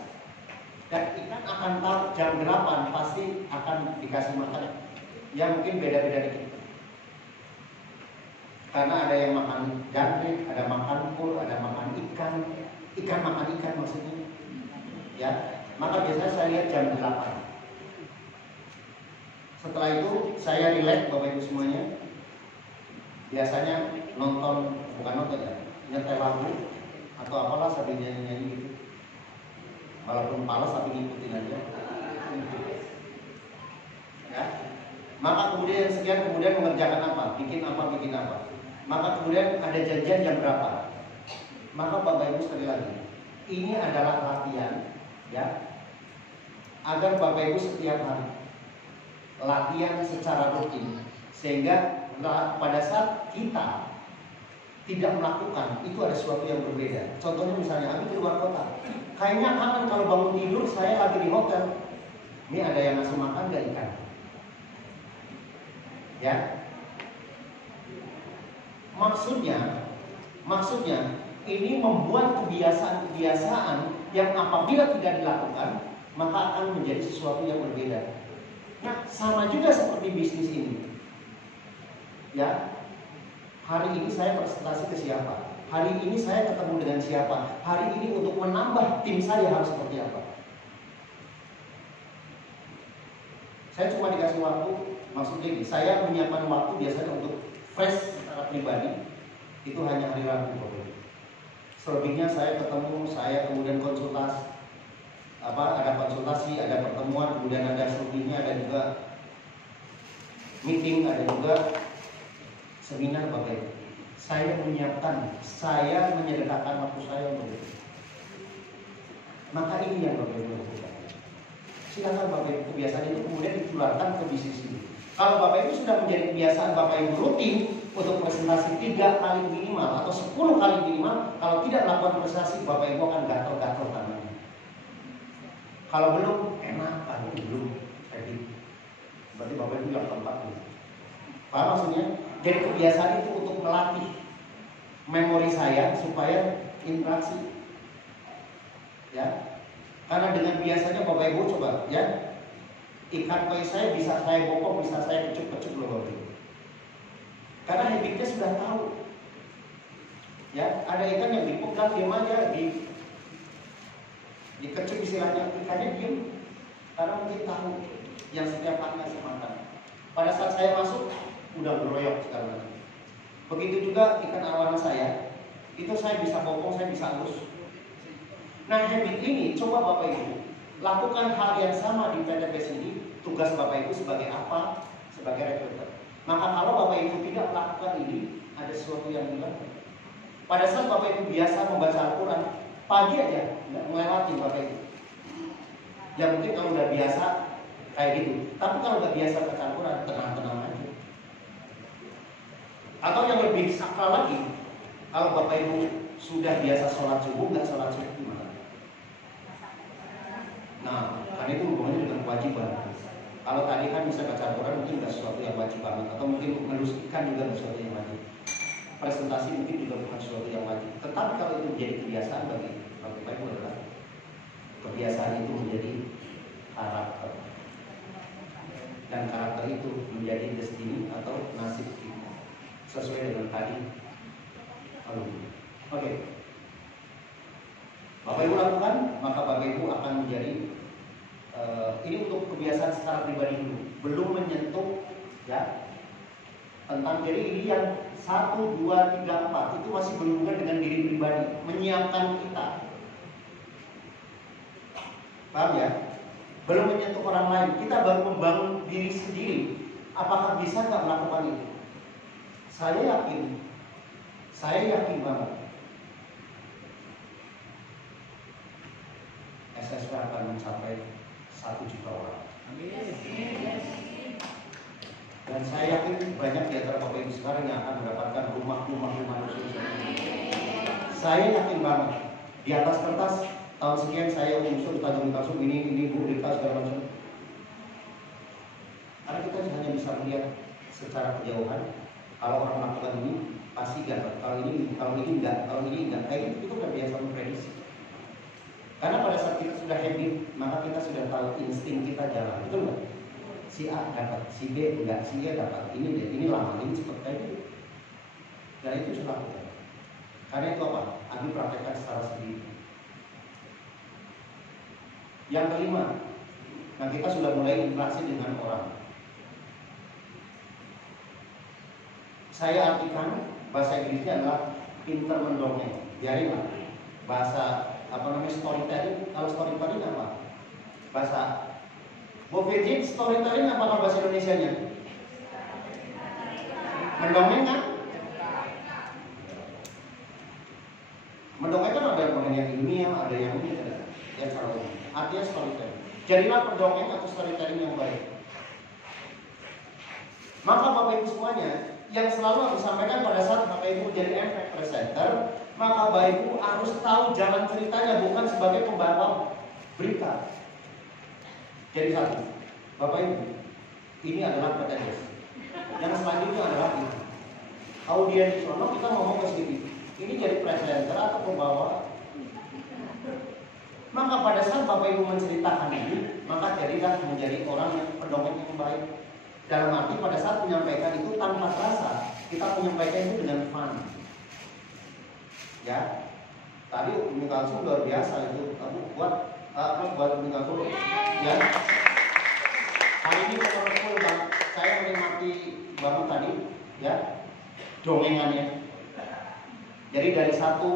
Dan ikan akan tahu jam 8 pasti akan dikasih makan. Ya mungkin beda-beda dikit. Karena ada yang makan jangkrik, ada makan pur, ada makan ikan. Ikan makan ikan maksudnya. Ya, maka biasanya saya lihat jam 8. Setelah itu saya relax Bapak Ibu semuanya. Biasanya bukan nonton ya, nyetel lagu atau apalah sambil nyanyi-nyanyi gitu. Walaupun malas tapi ngikutin aja. Ya. Maka kemudian mengerjakan apa? Bikin apa? Maka kemudian ada janjian jam berapa? Maka Bapak Ibu sekali lagi, ini adalah latihan ya. Agar Bapak Ibu setiap hari latihan secara rutin sehingga pada saat kita tidak melakukan itu ada sesuatu yang berbeda. Contohnya misalnya Abi keluar kota, kayaknya kangen kalau bangun tidur saya lagi di hotel. Ini ada yang ngasih makan gak ikan? Ya, maksudnya ini membuat kebiasaan yang apabila tidak dilakukan maka akan menjadi sesuatu yang berbeda. Nah, sama juga seperti bisnis ini. Ya, hari ini saya presentasi ke siapa? Hari ini saya ketemu dengan siapa? Hari ini untuk menambah tim saya harus seperti apa? Saya cuma dikasih waktu, maksudnya ini, saya menyiapkan waktu biasanya untuk fresh secara pribadi itu hanya hari Rabu. Selebihnya saya ketemu, saya kemudian konsultasi, ada konsultasi, ada pertemuan, kemudian ada selebihnya, ada juga meeting, ada juga seminar Bapak Ibu. Saya menyiapkan, saya menyedekahkan waktu saya untuk itu. Maka ini yang Bapak Ibu lakukan. Silakan Bapak Ibu, kebiasaan itu kemudian ditularkan ke bisnis ini. Kalau Bapak Ibu sudah menjadi kebiasaan Bapak Ibu rutin untuk presentasi 3 kali minimal atau 10 kali minimal, kalau tidak melakukan presentasi Bapak Ibu akan gatel-gatel tangannya. Kalau belum enak, belum ready. Berarti Bapak Ibu yang keempat. Paham maksudnya? Jadi kebiasaan itu untuk melatih memori saya supaya interaksi. Ya. Karena dengan biasanya Bapak Ibu coba ya, ikan koi saya bisa saya bopong, bisa saya kecup-kecup loh Bapak Ibu. Karena habitnya sudah tahu. Ya, ada ikan yang dipegang diam aja, dikecup istilahnya, ikannya diam. Karena mungkin tahu yang setiap hari saya makan. Pada saat saya masuk, udah beroyok sekarang. Begitu juga ikan arowana saya, itu saya bisa bopong, saya bisa elus. Nah, habit ini coba Bapak Ibu lakukan hal yang sama di PTPS ini. Tugas Bapak Ibu sebagai apa? Sebagai rekruter. Maka kalau Bapak Ibu tidak melakukan ini, ada sesuatu yang hilang. Pada saat Bapak Ibu biasa membaca Al-Quran, pagi aja nggak melewati Bapak Ibu. Ya mungkin kalau udah biasa kayak gitu. Tapi kalau udah biasa baca Al-Quran, tenang-tenang aja. Atau yang lebih sakral lagi, kalau Bapak Ibu sudah biasa sholat subuh, nggak sholat subuh gimana? Nah, karena itu hubungannya dengan kewajiban. Kalau tadi kan bisa baca Al-Quran mungkin bukan sesuatu yang wajib banget, atau mungkin melus ikan juga sesuatu yang wajib. Presentasi mungkin juga bukan sesuatu yang wajib. Tetapi kalau itu menjadi kebiasaan bagi Bapak Ibu adalah kebiasaan itu menjadi karakter. Dan karakter itu menjadi destiny atau nasib kita. Sesuai dengan tadi. Oke. Bapak Ibu lakukan, maka Bapak Ibu akan menjadi ini untuk kebiasaan secara pribadi dulu, belum menyentuh ya tentang jadi ini yang 1, 2, 3, 4 itu masih berhubungan dengan diri pribadi, menyiapkan kita. Paham ya? Belum menyentuh orang lain, kita baru membangun diri sendiri. Apakah bisa nggak melakukan itu? Saya yakin banget. SSW akan mencapai 1 juta orang. Dan saya yakin banyak di antara Bapak Ibu sekarang yang akan mendapatkan rumah-rumah khusus. Saya yakin banget di atas kertas tahun sekian saya unsur Tanjung Kasum ini Bu Rika segala macam. Karena kita hanya bisa melihat secara kejauhan. Kalau orang melakukan ini pasti gagal. Kalau ini enggak. Kayak gitu kita udah biasa memprediksi. Karena pada saat kita sudah habit, maka kita sudah tahu insting kita jalan, betul nggak? Si A dapat, si B enggak, si E dapat. Ini lama, ini cepat kayak gitu. Dan itu sudah lakukan. Karena itu apa? Abi praktekkan secara sendiri. Yang kelima, nah kita sudah mulai interaksi dengan orang. Saya artikan bahasa Inggrisnya adalah pinter mendongeng. Biarinlah bahasa storytelling. Kalau storytelling apa? Bahasa Bu Virgin, storytelling apa bahasa Indonesianya? Mendongeng kan? Mendongeng kan ada yang ilmiah, ada yang ini, ya cara umum. Artinya storytelling. Jadilah pendongeng atau storytelling yang baik. Maka Bapak Ibu semuanya, yang selalu harus disampaikan pada saat Bapak Ibu menjadi efek presenter, maka Bapak Ibu harus tahu jalan ceritanya, bukan sebagai pembawa berita. Jadi satu, Bapak Ibu, ini adalah pretenders. Yang selanjutnya adalah ini. Audiens sono kita ngomong ke sini. Ini jadi presenter atau pembawa. Maka pada saat Bapak Ibu menceritakan ini, maka jadilah menjadi orang yang pendongeng yang baik. Dalam arti pada saat menyampaikan itu tanpa terasa, kita menyampaikan itu dengan fun. Ya, tadi Umi Kalsum luar biasa itu. Aku buat Umi Kalsum. Ya, hari ini betul-betul Bang, saya menikmati banget tadi, ya, dongengannya. Jadi dari 1.1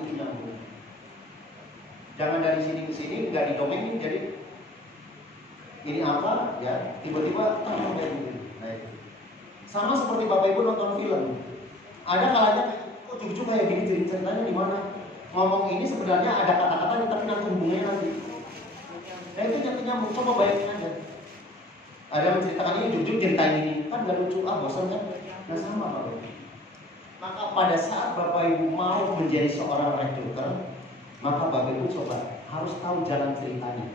itu nyambung. Jangan dari sini ke sini nggak didongengin, jadi ini apa ya tiba-tiba kayak gitu. Nah, sama seperti Bapak Ibu nonton film, ada kalanya kok cucu kayak gini ceritanya di mana, ngomong ini sebenarnya ada kata-kata tapi nanti hubungannya nanti. Nah itu nyambung, coba bayangin aja. Ada menceritakan ini jujur ceritain ini kan nggak lucu, bosan kan? Nah sama Bapak Ibu. Maka pada saat Bapak Ibu mau menjadi seorang rekruter, maka Bapak Ibu coba harus tahu jalan ceritanya.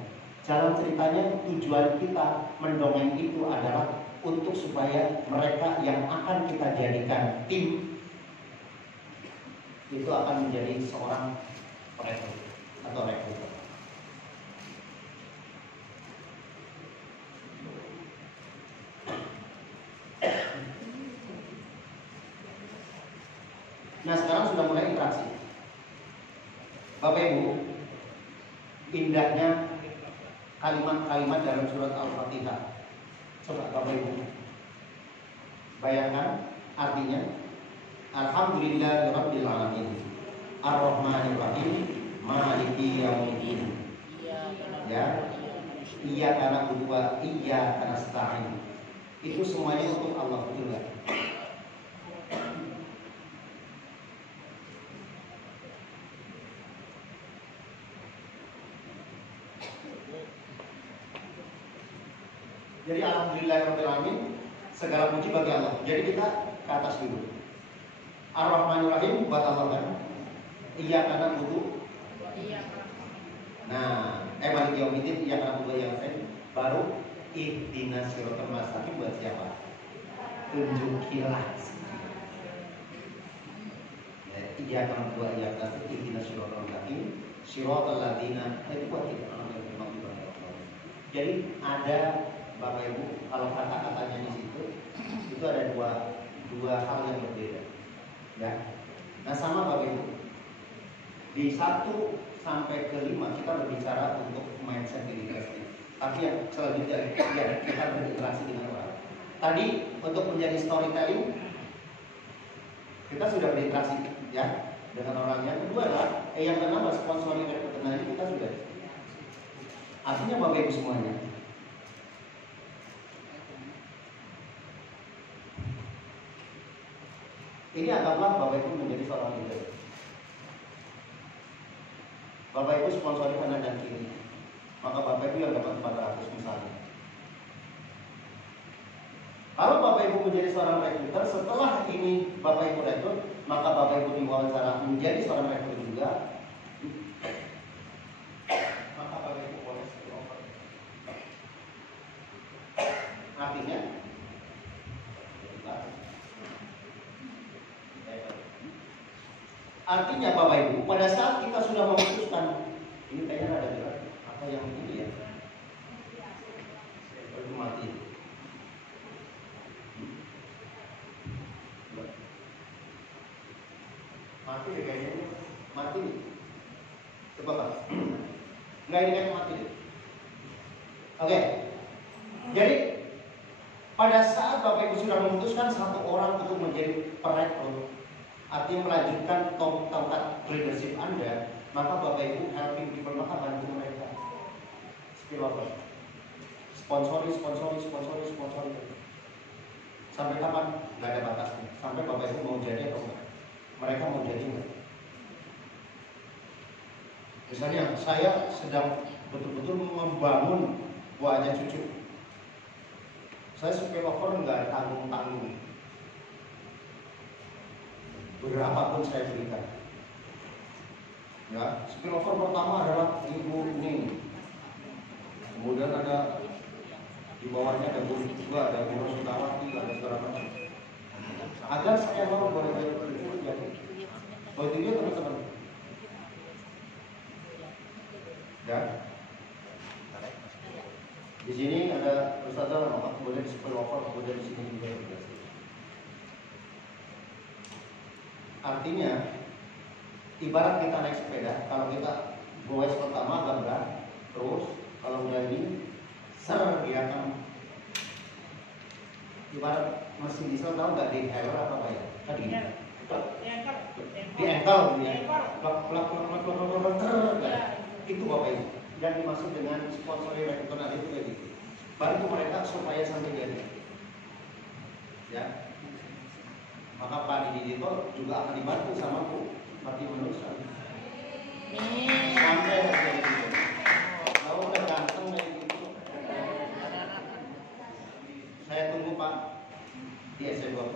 Jalan ceritanya, tujuan kita mendongeng itu adalah untuk supaya mereka yang akan kita jadikan tim itu akan menjadi seorang rekrut atau rekruter. Nah sekarang sudah mulai interaksi. Bapak Ibu, indahnya kalimat-kalimat dalam surat Al-Fatihah. Coba Bapak Ibu bayangkan artinya. Alhamdulillahirabbil alamin. Ar-Rahmanir Rahim. Maliki yaumiddin. Ya. Iyyaka na'budu wa iyyaka nasta'in. Itu semuanya untuk Allah juga. Jadi alhamdulillahirabbil alamin, segala puji bagi Allah. Jadi kita ke atas dulu. Ar-Rahmanir Rahim buat Allah kan. Iyyaka na'budu. Nah, Maliki yaumiddin, iyyaka na'budu wa iyyaka nasta'in. Baru ihdinas siratal mustaqim buat siapa? Tunjukilah. Ya, iyyaka na'budu wa iyyaka nasta'in, ihdinas siratal mustaqim, siratal ladzina buat kita. Jadi ada Bapak Ibu, kalau kata-katanya di situ itu ada dua hal yang berbeda. Ya. Nah sama Bapak Ibu. Di 1 sampai ke 5 kita berbicara untuk mindset leadership. Tapi yang selanjutnya ya, kita berinteraksi dengan orang. Tadi untuk menjadi storytelling kita sudah berinteraksi ya dengan orang. Yang kedua adalah yang pertama sponsoring rekrutmen kita sudah. Artinya Bapak Ibu semuanya, ini anggaplah Bapak Ibu menjadi seorang leader. Bapak Ibu sponsori kanan dan kiri, maka Bapak Ibu yang dapat 400 misalnya. Kalau Bapak Ibu menjadi seorang rekruter, setelah ini Bapak Ibu rekrut, maka Bapak Ibu diwawancara menjadi seorang rekruter juga. Maka Bapak Ibu boleh over. Artinya Artinya Bapak Ibu, pada saat kita sudah memutuskan, ini kayaknya ada gerak apa yang ini ya? Itu mati. Mati deh kayaknya, mati nih. Coba Pak. Nggak, ini kayaknya mati deh. Oke. Jadi pada saat Bapak Ibu sudah memutuskan satu orang untuk menjadi perekrut, artinya melanjutkan tongkat leadership Anda, maka Bapak Ibu helping people, maka bantu mereka. Spillover, sponsori. Sampai kapan? Nggak ada batasnya. Sampai Bapak Ibu mau jadi atau enggak? Mereka mau jadi enggak? Misalnya saya sedang betul-betul membangun wajah cucu. Saya spillover nggak tanggung-tanggung. Berapapun saya berikan. Ya, spillover pertama adalah ibu ini. Kemudian ada di bawahnya ada Bu juga, ada Bu Sudawati, ada segala macam. Agar saya mau boleh jadi. Begitu juga teman-teman. Ya. Di sini ada Ustazah Muhammad, kemudian spillover, kemudian di sini juga. Artinya, ibarat kita naik sepeda, kalau kita goes pertama agak berat, terus kalau udah ini dia akan ibarat mesin diesel, tahu nggak di trailer apa ya? Tadi di engkel, itu Bapak Ibu. Dan dimaksud dengan sponsori rekrutan itu kayak gitu. Bantu mereka supaya sampai jadi. Ya. Maka Pak Didi itu juga akan dibantu sama Bu Mati Manusia. Sampai jadi gitu. Kalau udah ganteng kayak gitu, saya tunggu Pak di SC20.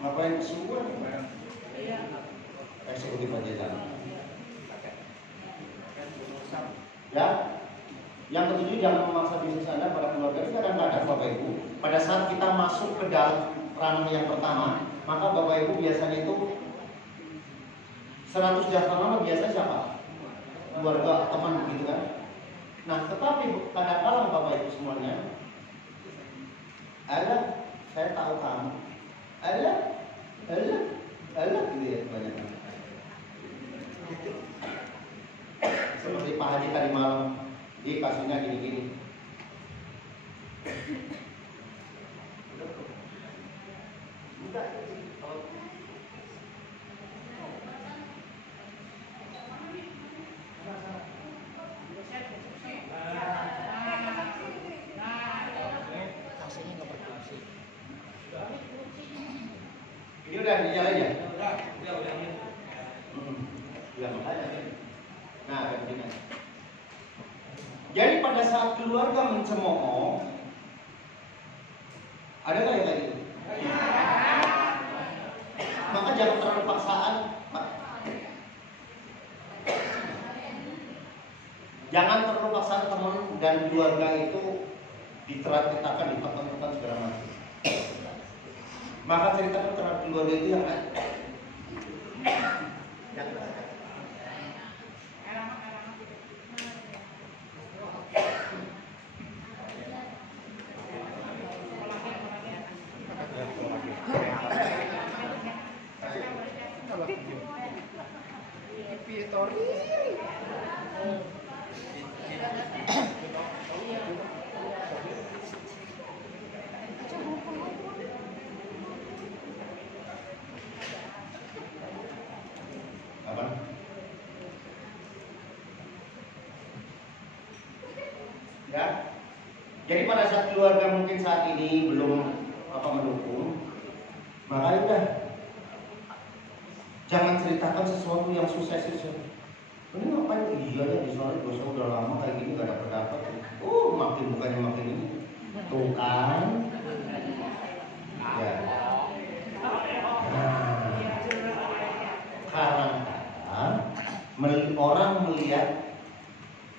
Ngapain kesuwen? Eksekutif aja jangan. Ya. Yang ketujuh, jangan memaksa bisnis Anda pada keluarga. Ini kadang-kadang Bapak Ibu, pada saat kita masuk ke dalam ranah yang pertama, maka Bapak Ibu biasanya itu 100 daftar biasanya siapa? Keluarga, teman begitu kan. Nah, tetapi kadang-kadang Bapak Ibu semuanya, ada, saya tahu kamu, ada gitu ya banyak. Seperti Pak Haji tadi malam, dia kasusnya gini-gini. Ini udah dinyalain ya? Udah. Ya makanya. Nah, begini. Jadi pada saat keluarga mencemooh, ada nggak yang kayak gitu? Maka jangan terlalu paksaan, Pak. Jangan terlalu paksaan teman dan keluarga itu ditekan, ditekan segala macam. Maka ceritakan terhadap keluarga itu yang ya. Jadi pada saat keluarga mungkin saat ini belum mendukung, maka udah jangan ceritakan sesuatu yang sukses. Ini ngapain? Iya ya, di soalnya dosa udah lama kayak gini gak ada pendapat. Makin bukannya makin ini. Tuh kan. Ya. Kadang-kadang orang melihat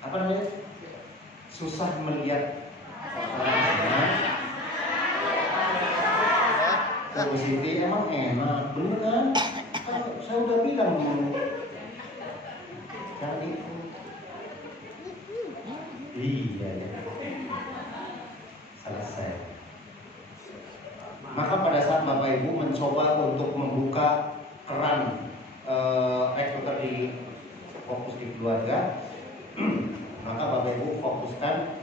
apa namanya? Susah melihat orang Bu Siti emang enak, bener kan? Kan saya udah bilang kan itu. Iya ya. Selesai. Maka pada saat Bapak Ibu mencoba untuk membuka keran rekruter di fokus di keluarga, maka Bapak Ibu fokuskan.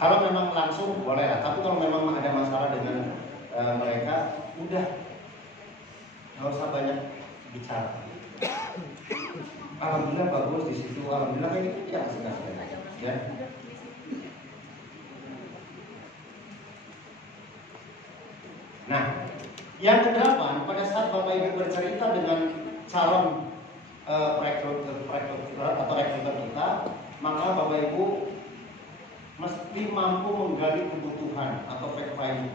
Kalau memang langsung boleh lah, tapi kalau memang ada masalah dengan mereka, udah nggak usah banyak bicara. Alhamdulillah bagus di situ, alhamdulillah kayak gitu ya ya. Nah, yang kedelapan, pada saat Bapak Ibu bercerita dengan calon rekruter atau rekruter kita, maka Bapak Ibu mesti mampu menggali kebutuhan atau fact finding.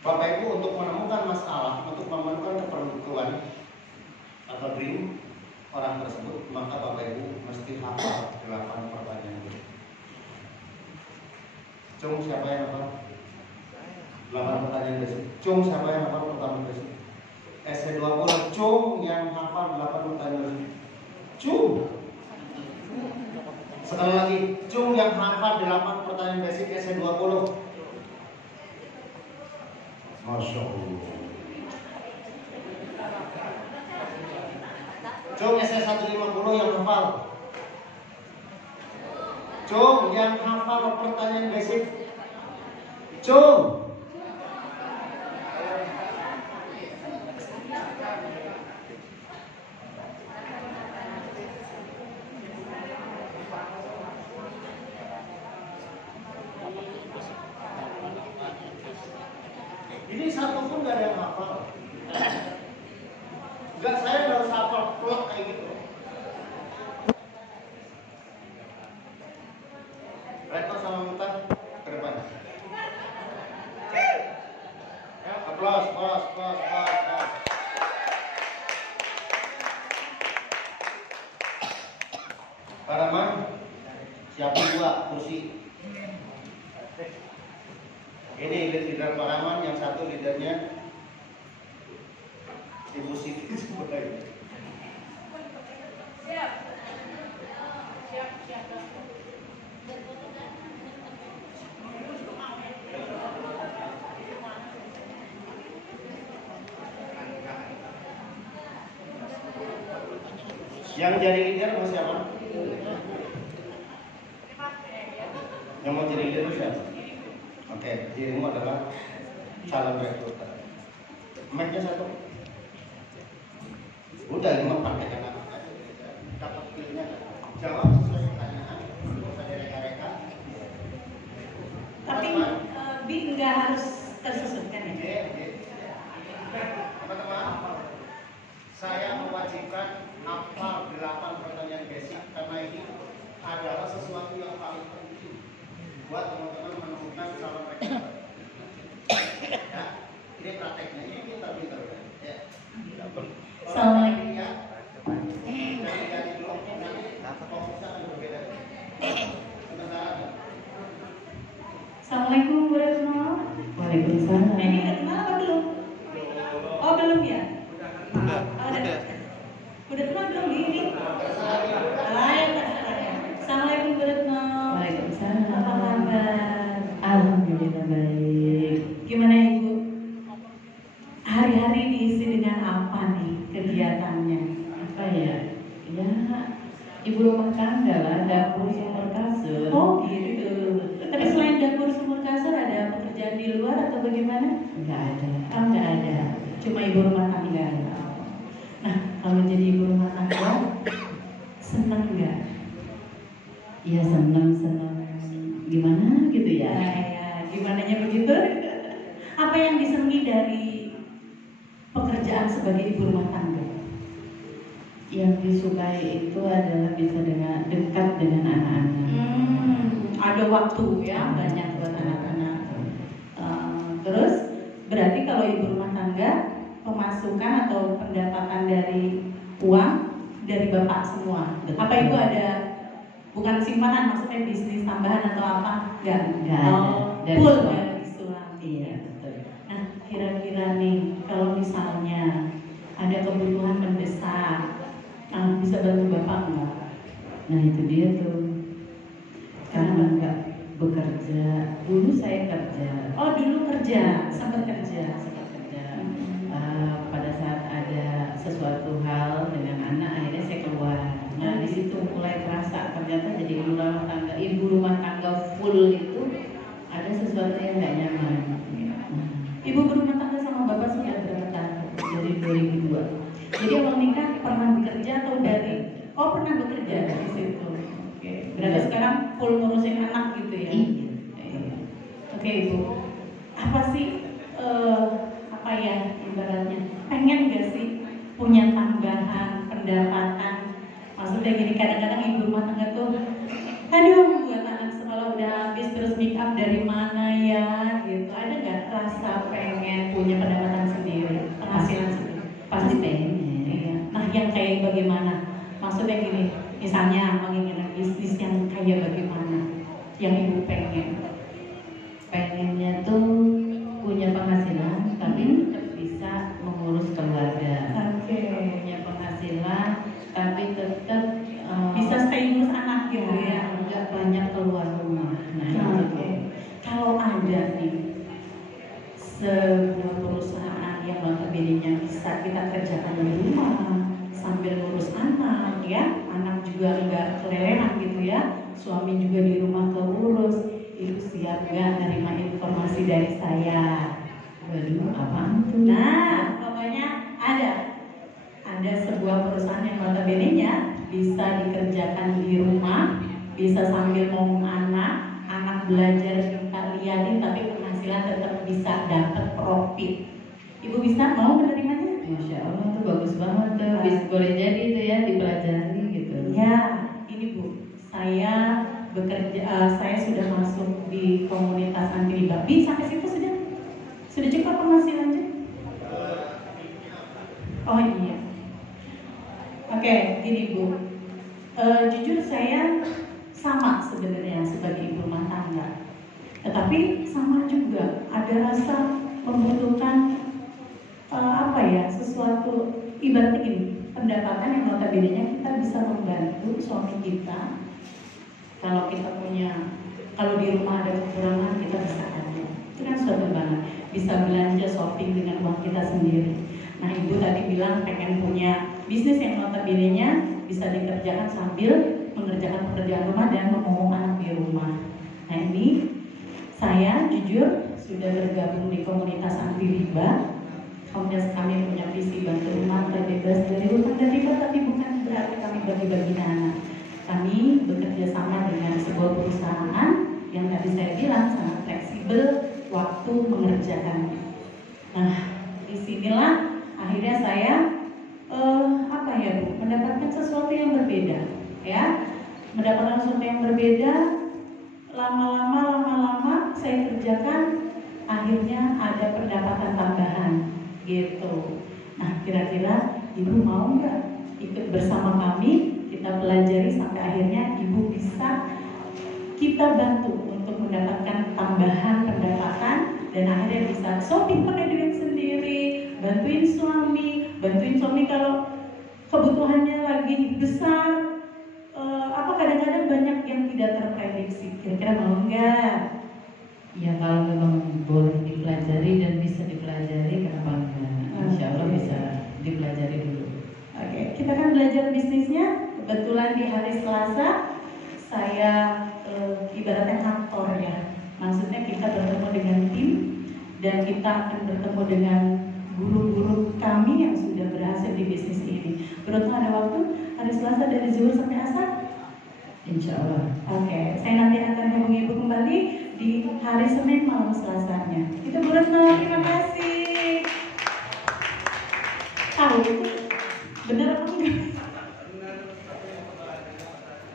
Bapak Ibu untuk menemukan masalah, untuk menemukan keperluan atau dream orang tersebut, maka Bapak Ibu mesti hafal 8 pertanyaan itu. Cung, siapa yang hafal? 8 pertanyaan basic. Cung, siapa yang hafal pertama basic? SC20, Cung yang hafal 8 pertanyaan basic. Cung. Sekali lagi, Cung yang hafal 8 pertanyaan basic SC20. Masya Allah. Cung SC150 yang hafal. Cung yang hafal pertanyaan basic. Cung. Ini satu pun gak ada yang hafal. Enggak, saya nggak usah hafal plot kayak gitu. Retno sama Mutan ke depan. Ya, aplaus. Pak Rahman, siapin 2 kursi. Ini leader Pak Rahman, yang satu leadernya Ibu Siti sebagai. Siap. Yang jadi leader mau siapa? Yang mau jadi leader siapa? Oke, dirimu adalah calon rekruter. Mic-nya satu. Udah 5 pakai karena dapat pilihnya. Jawab sesuai pertanyaan, tidak usah direka-reka. Tapi nggak harus tersusunkan ya. Teman-teman, saya mewajibkan hafal 8 pertanyaan basic karena ini adalah sesuatu yang paling penting buat teman-teman menemukan calon rekruter. Ya, ini prakteknya, ini pintar-pintar ya. Assalamualaikum. Assalamualaikum warahmatullahi wabarakatuh. Waalaikumsalam. Ini kenal apa belum? Oh belum ya? Udah kenal belum ini? Assalamualaikum warahmatullahi wabarakatuh. Waalaikumsalam. Apa kabar? Alhamdulillah baik. Gimana Ibu? Hari-hari diisi dengan apa nih kegiatannya? Apa ya? Ya, ibu rumah tangga lah, dapur sumur kasur. Oh gitu. Tapi selain dapur sumur kasur ada pekerjaan di luar atau bagaimana? Enggak ada. Oh, nggak ada. Cuma ibu rumah tangga. Nah, kalau jadi ibu rumah tangga, senang nggak? Ya senang. Gimana gitu ya? Gimananya begitu? Apa yang disenangi dari pekerjaan sebagai ibu rumah tangga? Yang disukai itu adalah bisa dekat dengan anak-anak. Ada waktu ya, banyak buat anak-anak. Terus berarti kalau ibu rumah tangga, pemasukan atau pendapatan dari uang dari bapak semua. Betul. Apa ibu ada Bukan simpanan, maksudnya bisnis tambahan atau apa? Enggak. Enggak ada. Dari Full suami. dari suami. Iya betul. Nah, kira-kira nih kalau misalnya ada kebutuhan mendesak, bisa bantu Bapak enggak? Nah itu dia tuh, karena nggak bekerja. Dulu saya kerja. Oh, dulu kerja, sempat kerja. Pada saat ada sesuatu hal dengan anak, akhirnya saya keluar. Nah di situ mulai terasa ternyata jadi ibu rumah tangga full itu ada sesuatu yang nggak nyaman. Ibu berumah tangga sama Bapak sudah berapa tahun? Dari 2002. Jadi awal nikah pernah bekerja atau dari? Oh, pernah bekerja dari situ. Oke. Berarti sekarang full ngurusin anak gitu ya? Iya. Oke, Ibu. Apa sih apa ya ibaratnya? Pengen gak sih punya tambahan pendapatan? Maksudnya gini, kadang-kadang ibu rumah tangga tuh, aduh, buat anak sekolah udah habis, terus make up dari mana ya gitu. Ada nggak rasa pengen punya pendapatan sendiri, penghasilan sendiri? Pasti pengen. Iya. Nah, yang kayak bagaimana? Maksudnya gini, misalnya menginginkan bisnis yang kayak bagaimana? Yang ibu pengen? Pengennya tuh punya penghasilan tapi tetap bisa mengurus keluarga. Oke. Punya penghasilan tapi tetap Bisa stay ngurus anak gitu ya? nggak banyak keluar rumah. Nah itu. Kalau ada nih sebuah perusahaan yang notabene bisa kita kerjakan di rumah sambil ngurus anak ya, anak juga nggak kelelehan gitu ya, suami juga di rumah keurus, ibu siap nggak nerima informasi dari saya? Waduh, apaan tuh? Nah, pokoknya ada sebuah perusahaan yang notabene-nya bisa dikerjakan di rumah, bisa sambil ngomong anak belajar kita liatin, tapi penghasilan tetap bisa dapat profit. Ibu bisa mau menerimanya? Masya Allah tuh bagus banget tuh. Boleh jadi itu ya dipelajari gitu. Ya, ini Bu, saya bekerja, saya sudah masuk di komunitas anti riba. Sampai situ sudah cukup penghasilannya? Oh iya. Oke, gini Bu, jujur saya sama sebenarnya sebagai ibu rumah tangga, tetapi sama juga ada rasa membutuhkan sesuatu, ibaratnya gini, pendapatan yang notabene-nya kita bisa membantu suami kita. Kalau kita kalau di rumah ada kekurangan, kita bisa ada, itu kan suatu banget. Bisa belanja shopping dengan uang kita sendiri. Nah, ibu tadi bilang pengen punya bisnis yang notabene-nya bisa dikerjakan sambil mengerjakan pekerjaan rumah dan memomong anak di rumah. Nah, ini saya jujur sudah bergabung di komunitas anti riba. Komunitas kami punya visi bantu rumah terbebas dari hutang dan riba, tapi bukan berarti kami bagi-bagi dana. Kami bekerja sama dengan sebuah perusahaan yang tadi saya bilang sangat fleksibel waktu mengerjakannya. Nah, disinilah akhirnya saya mendapatkan sesuatu yang berbeda, ya, mendapatkan sesuatu yang berbeda. Lama-lama saya kerjakan, akhirnya ada pendapatan tambahan, gitu. Nah, kira-kira ibu mau nggak ikut bersama kami? Kita pelajari sampai akhirnya ibu bisa kita bantu untuk mendapatkan tambahan pendapatan dan akhirnya bisa shopping pakai duit sendiri, bantuin suami kalau kebutuhannya lagi besar. Kadang-kadang banyak yang tidak terprediksi. Kira-kira mau nggak? Ya kalau memang boleh dipelajari dan bisa dipelajari, kenapa enggak? Insya Allah bisa dipelajari dulu. Oke, kita kan belajar bisnisnya. Kebetulan di hari Selasa saya ibaratnya kantor ya. Maksudnya kita bertemu dengan tim dan kita akan bertemu dengan guru-guru kami yang sudah berhasil di bisnis ini. Beruntung ada waktu hari Selasa dari zuhur sampai asar. Insya Allah. Oke, saya nanti akan hubungi ibu kembali di hari Senin malam Selasanya. Itu Bu Retno, terima kasih. Tahu itu benar apa enggak?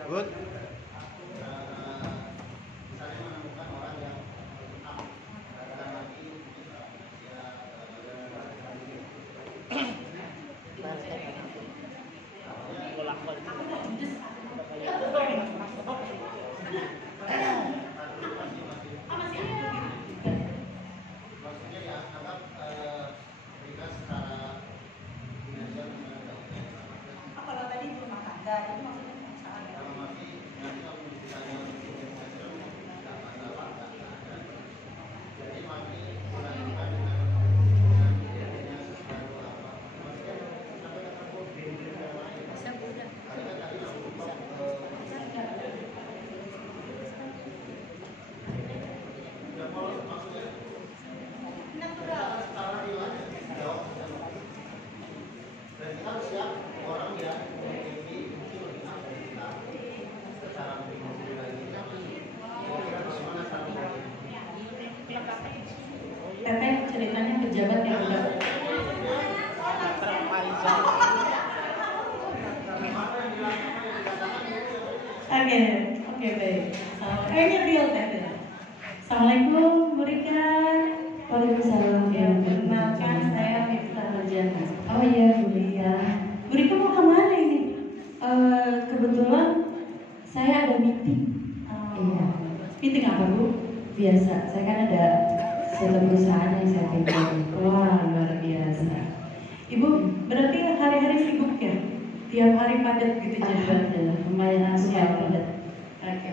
Good. ceritanya pejabat yang udah. Oke, baik. Assalamualaikum, Bu Rika. Waalaikumsalam. Ya, perkenalkan saya Miftah Nurjana. Oh iya, Bu Rika. Bu Rika mau kemana ini? Kebetulan saya ada meeting. Iya. Meeting apa, Bu? Biasa, saya kan ada satu perusahaan yang saya pegang. Wah, luar biasa. Ibu berarti hari-hari sibuk ya? Tiap hari padat gitu Alhamdulillah, lumayan padat. Oke.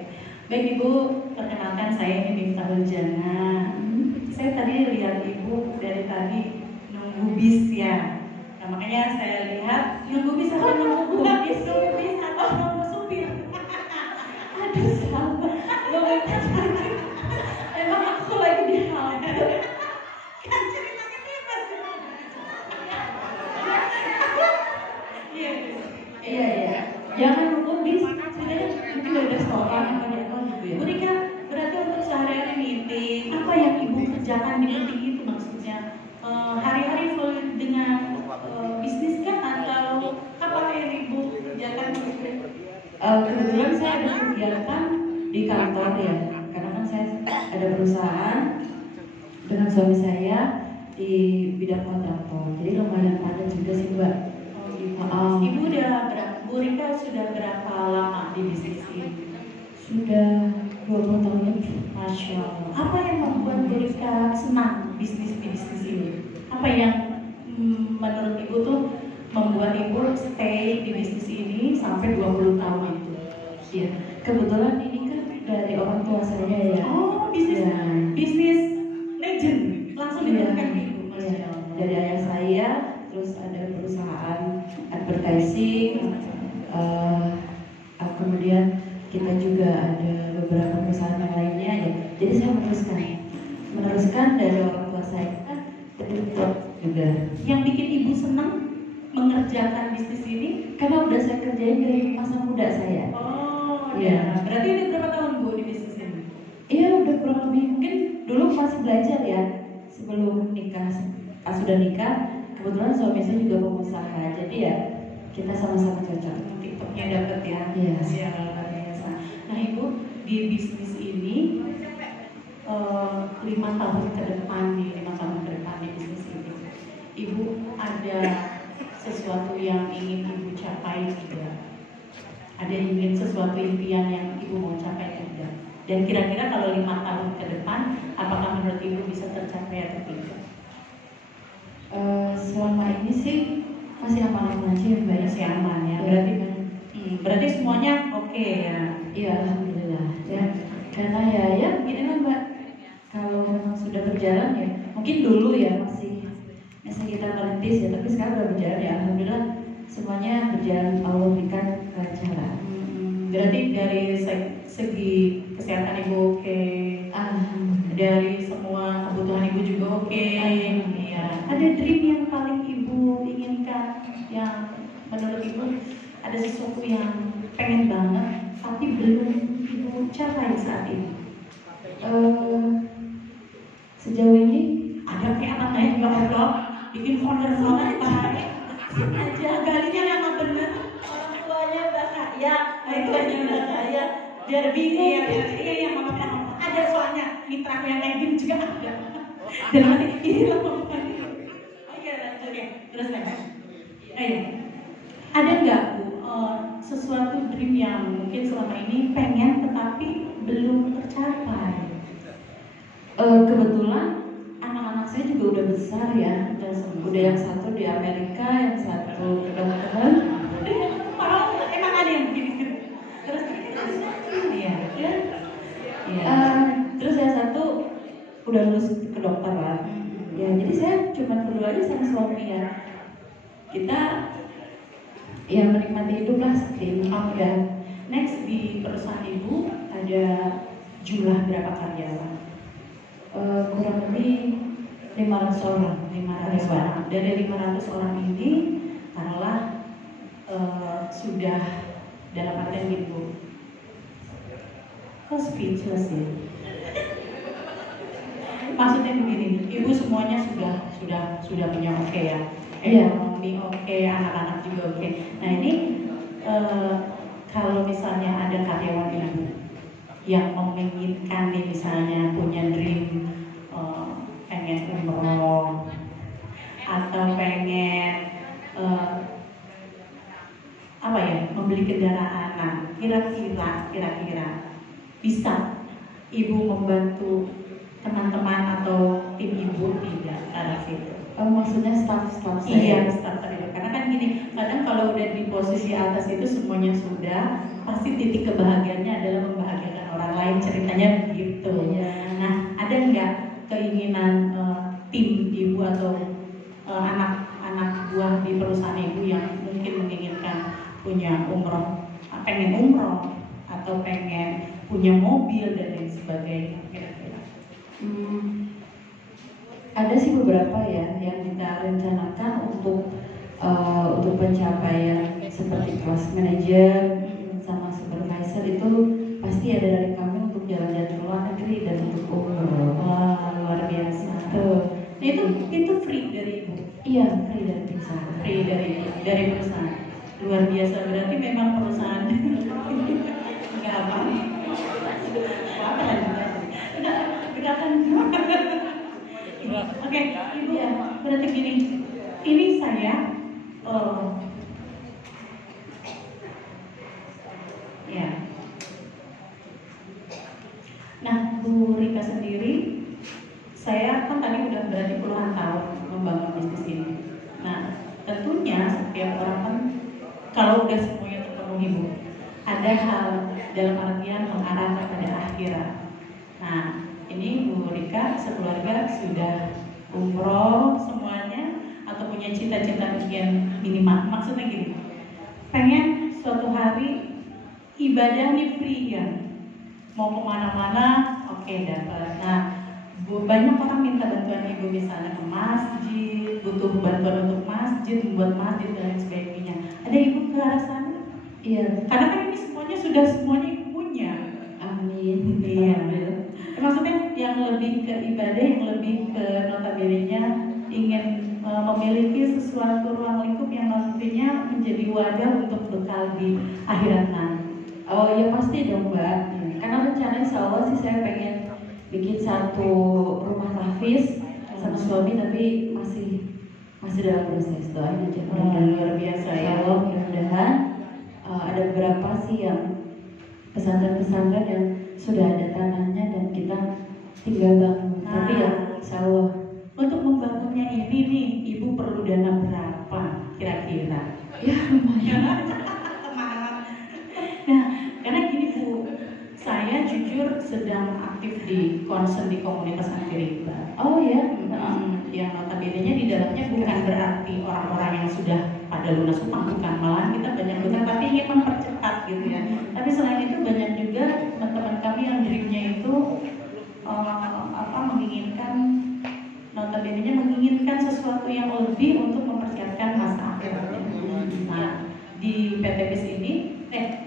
Baik Ibu, perkenalkan saya ini Miftah Nurjana. Saya tadi lihat Ibu dari tadi nunggu bis ya. Nah, makanya saya lihat nunggu bis atau nunggu bis atau nunggu supir. Aduh, sabar. Emang aku lagi di halte. Kan ceritanya bebas. Iya. Jangan nunggu bis. Sebenarnya mungkin dari restoran apa gitu ya. Bu Rika, berarti untuk sehari-hari meeting, apa yang Ibu kerjakan di meeting itu maksudnya? Hari-hari full dengan bisnis kan atau apa yang Ibu kerjakan? Kebetulan saya ada kegiatan di kantor ya, karena kan saya ada perusahaan dengan suami saya di bidang kontraktor, jadi lumayan padat juga sih Mbak. Ibu Bu Rika sudah berapa lama di bisnis ini? Sudah 20 tahun lebih. Masya Allah. Apa yang membuat Bu Rika senang bisnis ini? Apa yang menurut Ibu tuh membuat Ibu stay di bisnis ini sampai 20 tahun itu? Iya, kebetulan ini kan dari orang tua saya ya. Oh, bisnis Ya. bisnis legend langsung Iya. diberikan Ibu. Masya Iya. Allah. Dari ayah saya, terus ada perusahaan advertising, kemudian kita juga ada beberapa perusahaan yang lainnya ya. Jadi saya meneruskan dari orang tua saya betul juga. Yang bikin Ibu senang mengerjakan bisnis ini? Karena udah saya kerjain dari masa muda saya. Oh, Iya. ya. Berarti udah berapa tahun Bu di bisnis ini? Iya, udah kurang lebih, mungkin dulu masih belajar ya, sebelum nikah. Pas sudah nikah, kebetulan suami saya juga pengusaha, jadi ya kita sama-sama cocok. TikToknya dapet ya? Iya. Iya, luar biasa. Nah Ibu di bisnis ini 5 tahun ke depan di bisnis ini, Ibu ada sesuatu yang ingin Ibu capai tidak? Ada ingin sesuatu impian yang Ibu mau capai tidak? Dan kira-kira kalau 5 tahun ke depan, apakah menurut Ibu bisa tercapai atau tidak? Selama ini sih masih aman-aman aja ya Mbak. Masih aman ya. Ya. Berarti semuanya oke ya. Iya, alhamdulillah ya. Karena ya begini lah Mbak, kalau memang sudah berjalan ya, mungkin dulu ya masih kita merintis ya, tapi sekarang udah berjalan ya, alhamdulillah semuanya berjalan, Allah berikan kelancaran. Berarti dari segi kesehatan Ibu oke, dari semua kebutuhan Ibu juga oke. Iya. Ada dream yang paling Ibu inginkan, yang menurut Ibu ada sesuatu yang pengen banget tapi belum Ibu capai saat ini? Sejauh ini Ada kayak apa kayak ngobrol, bikin folder baik aja, galinya memang bener orang tuanya udah kaya, biar bingung. Iya mama ada soalnya mitra yang kayak gini juga ada. Dan nanti ini loh pokoknya. Oke, terus lagi. Ayo, ada nggak Bu sesuatu dream yang mungkin selama ini pengen tetapi belum tercapai? kebetulan anak-anak saya juga udah besar ya, udah yang satu di Amerika, yang satu kedokteran. Emang ada yang begini terus Iya. Terus yang satu udah lulus kedokteran. Ya, jadi saya cuma berdua aja sama suami ya. Kita ya menikmati hidup lah seperti ini. Ya. Next di perusahaan Ibu ada jumlah berapa karyawan? Kurang lebih 500 orang. 500 orang. Dari 500 orang ini taruhlah sudah dalam artian Ibu kok speechless ya? Maksudnya begini, Ibu semuanya sudah sudah punya oke ya, Iya. ekonomi oke, anak-anak juga oke. Nah ini kalau misalnya ada karyawan ibu yang menginginkan nih misalnya punya dream pengen umroh atau pengen apa ya, membeli kendaraan, nah kira-kira bisa ibu membantu teman-teman atau tim ibu tidak arah situ? Maksudnya staff saya? Iya, staff saya. Karena kan gini, kadang kalau udah di posisi atas itu semuanya sudah, pasti titik kebahagiaannya adalah membahagiakan orang lain, ceritanya begitu. Iya. Nah, ada nggak keinginan tim ibu atau anak-anak buah di perusahaan ibu yang mungkin menginginkan punya umroh, pengen umroh atau pengen punya mobil dan lain sebagainya, kira-kira? Ada sih beberapa ya yang kita rencanakan untuk pencapaian seperti kelas manajer sama supervisor, itu pasti ada dari kami untuk jalan-jalan ke luar negeri dan untuk umroh. Wah, luar biasa. Tuh. Nah, itu free dari ibu? Iya, free dari perusahaan. Free dari perusahaan. Luar biasa, berarti memang perusahaan nggak apa? Oke, ibu ya, berarti gini, ini saya ya. Nah, Bu Rika sendiri, saya kan tadi udah berarti puluhan tahun membangun bisnis ini. Nah, tentunya setiap orang kan kalau udah semuanya terpenuhi Bu, ada hal dalam artian mengarah kepada akhirat. Nah, ini Bu Rika sekeluarga sudah umroh semuanya atau punya cita-cita minimal, maksudnya gini, pengen suatu hari ibadah nih free ya, mau kemana-mana oke, dapat. Nah, banyak orang minta bantuan ibu misalnya ke masjid, butuh bantuan untuk masjid, membuat masjid dan lain sebagainya. Ada ibu ke arah sana? Iya. Karena kan ini semuanya ibu punya. Amin. Iya. Maksudnya yang lebih ke ibadah, yang lebih ke notabene-nya ingin memiliki sesuatu ruang lingkup yang nantinya menjadi wadah untuk bekal di akhirat nanti. Oh ya pasti dong Mbak. Karena rencana insya Allah sih saya pengen bikin satu rumah tahfiz sama suami, tapi masih dalam proses doanya aja. Luar biasa ya. Allah mudah-mudahan ada beberapa sih yang pesantren-pesantren yang sudah ada tanahnya dan kita tinggal bangun. Tapi ya insya Allah. Untuk membangunnya ini nih, ibu perlu dana berapa kira-kira? Ya lumayan. Nah, karena gini Bu, saya jujur sedang aktif di concern di komunitas anti riba. Oh ya. Yang notabene-nya di dalamnya bukan berarti orang-orang yang sudah pada lunas utang, bukan, malahan kita banyak utang tapi ingin mempercepat gitu ya. Tapi selain itu banyak juga teman-teman kami yang dreamnya itu menginginkan, notabene-nya menginginkan sesuatu yang lebih untuk mempersiapkan masa akhirnya. Nah, di PTBIS ini,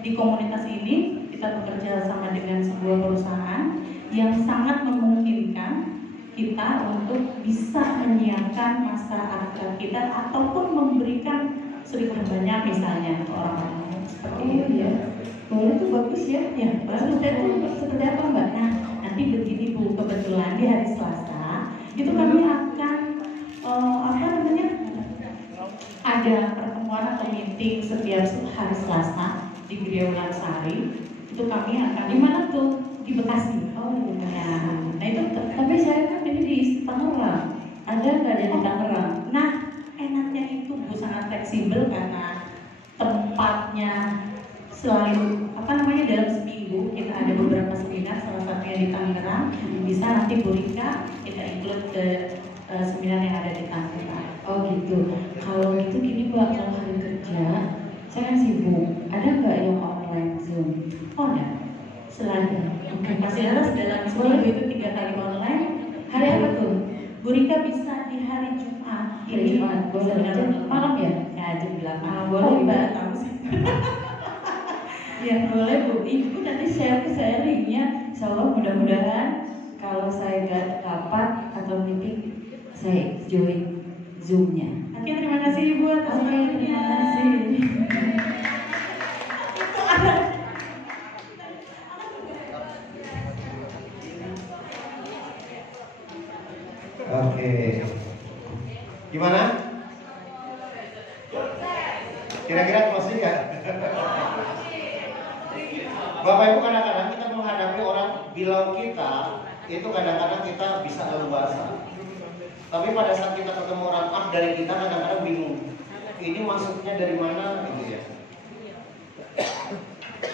di komunitas ini kita bekerja sama dengan sebuah perusahaan yang sangat memungkinkan kita untuk bisa menyiapkan masa akhir kita ataupun memberikan sedikit banyak misalnya untuk orang-orang seperti itu ya. Boleh tuh, bagus ya. Ya, bagus. Itu seperti apa Mbak? Nah, nanti begini Bu, kebetulan di hari Selasa itu kami akan ada pertemuan atau meeting setiap hari Selasa di Gereja Ulansari. Itu kami akan di mana tuh? Di Bekasi. Oh iya. Ya, nah itu Tapi saya kan ini di Tangerang. Ada nggak di Tangerang? Nah, enaknya itu Bu sangat fleksibel karena tempatnya selain dalam seminggu kita ada beberapa seminar, salah satunya di Tangerang. Bisa nanti Bu Rika kita include ke seminar yang ada di Tangerang. Oh gitu. Kalau gitu gini Mbak, kalau hari kerja saya kan sibuk. Ada nggak yang online Zoom? Oh ada. Selain masih harus dalam seminggu itu 3 kali online. Hari apa tuh? Bu Rika bisa di hari Jumat. Hari Jumat. Boleh jam malam ya? Ya jam 8. Boleh Mbak. Tahu sih. Ya boleh Bu. Ibu nanti share linknya. Insya Allah mudah-mudahan kalau saya nggak dapat atau meeting saya join Zoom-nya. Oke, terima kasih Ibu atas Oke, waktunya. terima kasih. Itu ada. Oke. Gimana? Kira-kira closing nggak? Bapak Ibu, kadang-kadang kita menghadapi orang bilang kita itu kadang-kadang kita bisa leluasa. Tapi pada saat kita ketemu orang dari kita kadang-kadang bingung. Ini maksudnya dari mana gitu ya.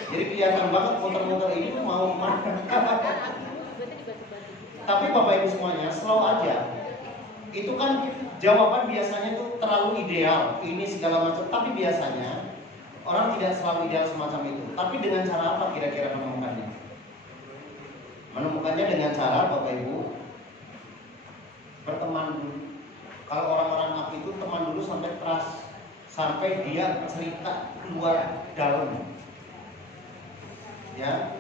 Jadi kelihatan banget muter-muter ini tuh mau kemana. Tapi Bapak Ibu semuanya selalu aja. Itu kan jawaban biasanya tuh terlalu ideal, ini segala macam. Tapi biasanya orang tidak selalu ideal semacam itu. Tapi dengan cara apa kira-kira menemukannya? Menemukannya dengan cara Bapak Ibu berteman dulu. Kalau orang-orang up itu teman dulu sampai trust, sampai dia cerita keluar dalam. Ya,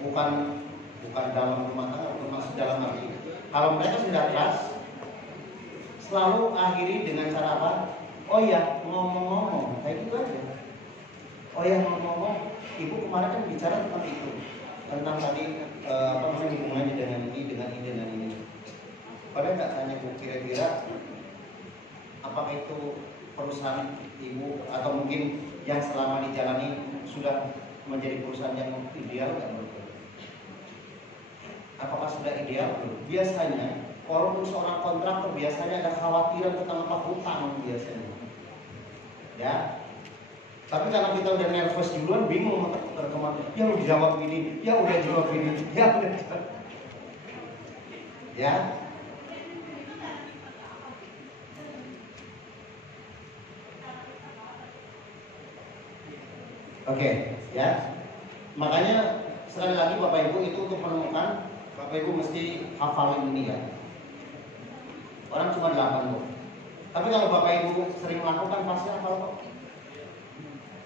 bukan dalam rumah tangga, bukan maksud dalam hati. Kalau mereka sudah trust, selalu akhiri dengan cara apa? Oh ya, ngomong-ngomong, kayak gitu aja. Oh ya, ngomong-ngomong, Ibu kemarin kan bicara tentang itu, tentang tadi apa namanya hubungannya dengan ini. Pada nggak tanya Bu, kira-kira apakah itu perusahaan Ibu atau mungkin yang selama dijalani sudah menjadi perusahaan yang ideal nggak menurut? Apakah sudah ideal? Biasanya walaupun seorang kontraktor biasanya ada khawatiran tentang apa hutang biasanya, ya. Tapi karena kita udah nervous duluan, bingung muter kemana. Ya udah jawab ini, ya udah jawab ini, ya udah. Ya. Oke, ya. Makanya sekali lagi Bapak Ibu itu untuk menemukan, Bapak Ibu mesti hafalin ini ya. Orang cuma 8 kok. Tapi kalau Bapak Ibu sering melakukan pasti hafal kok.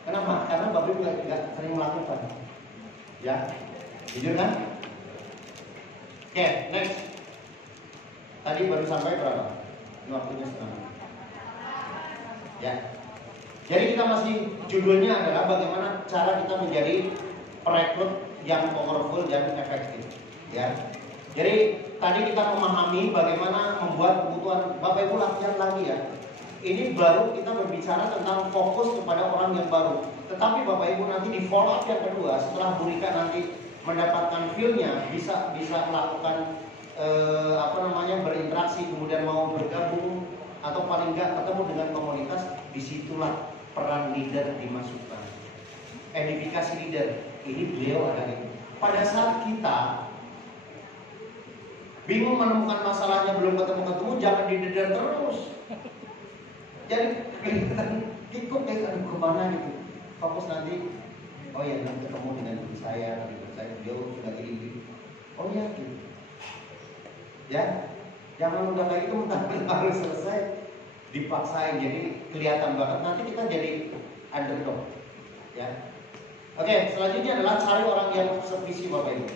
Kenapa? Karena Bapak Ibu nggak sering melakukan. Ya, jujur kan? Oke, next. Tadi baru sampai berapa? Ini waktunya setengah. Ya. Jadi kita masih judulnya adalah bagaimana cara kita menjadi perekrut yang powerful dan efektif. Ya. Jadi tadi kita memahami bagaimana membuat kebutuhan. Bapak Ibu latihan lagi ya. Ini baru kita berbicara tentang fokus kepada orang yang baru. Tetapi Bapak Ibu nanti di follow up yang kedua setelah Bu Rika nanti mendapatkan feel-nya, bisa melakukan berinteraksi, kemudian mau bergabung atau paling enggak ketemu dengan komunitas, disitulah peran leader dimasukkan. Edifikasi leader, ini beliau ada itu. Pada saat kita bingung menemukan masalahnya belum ketemu, jangan didedar terus. Jadi kelihatan kikuk kayak aduh kemana gitu. Fokus nanti, oh ya nanti ketemu dengan ibu saya jauh sudah gini. Oh ya gitu. Ya, jangan udah kayak gitu harus selesai dipaksain, jadi kelihatan banget nanti kita jadi underdog. Ya. Oke, selanjutnya adalah cari orang yang sevisi Bapak Ibu.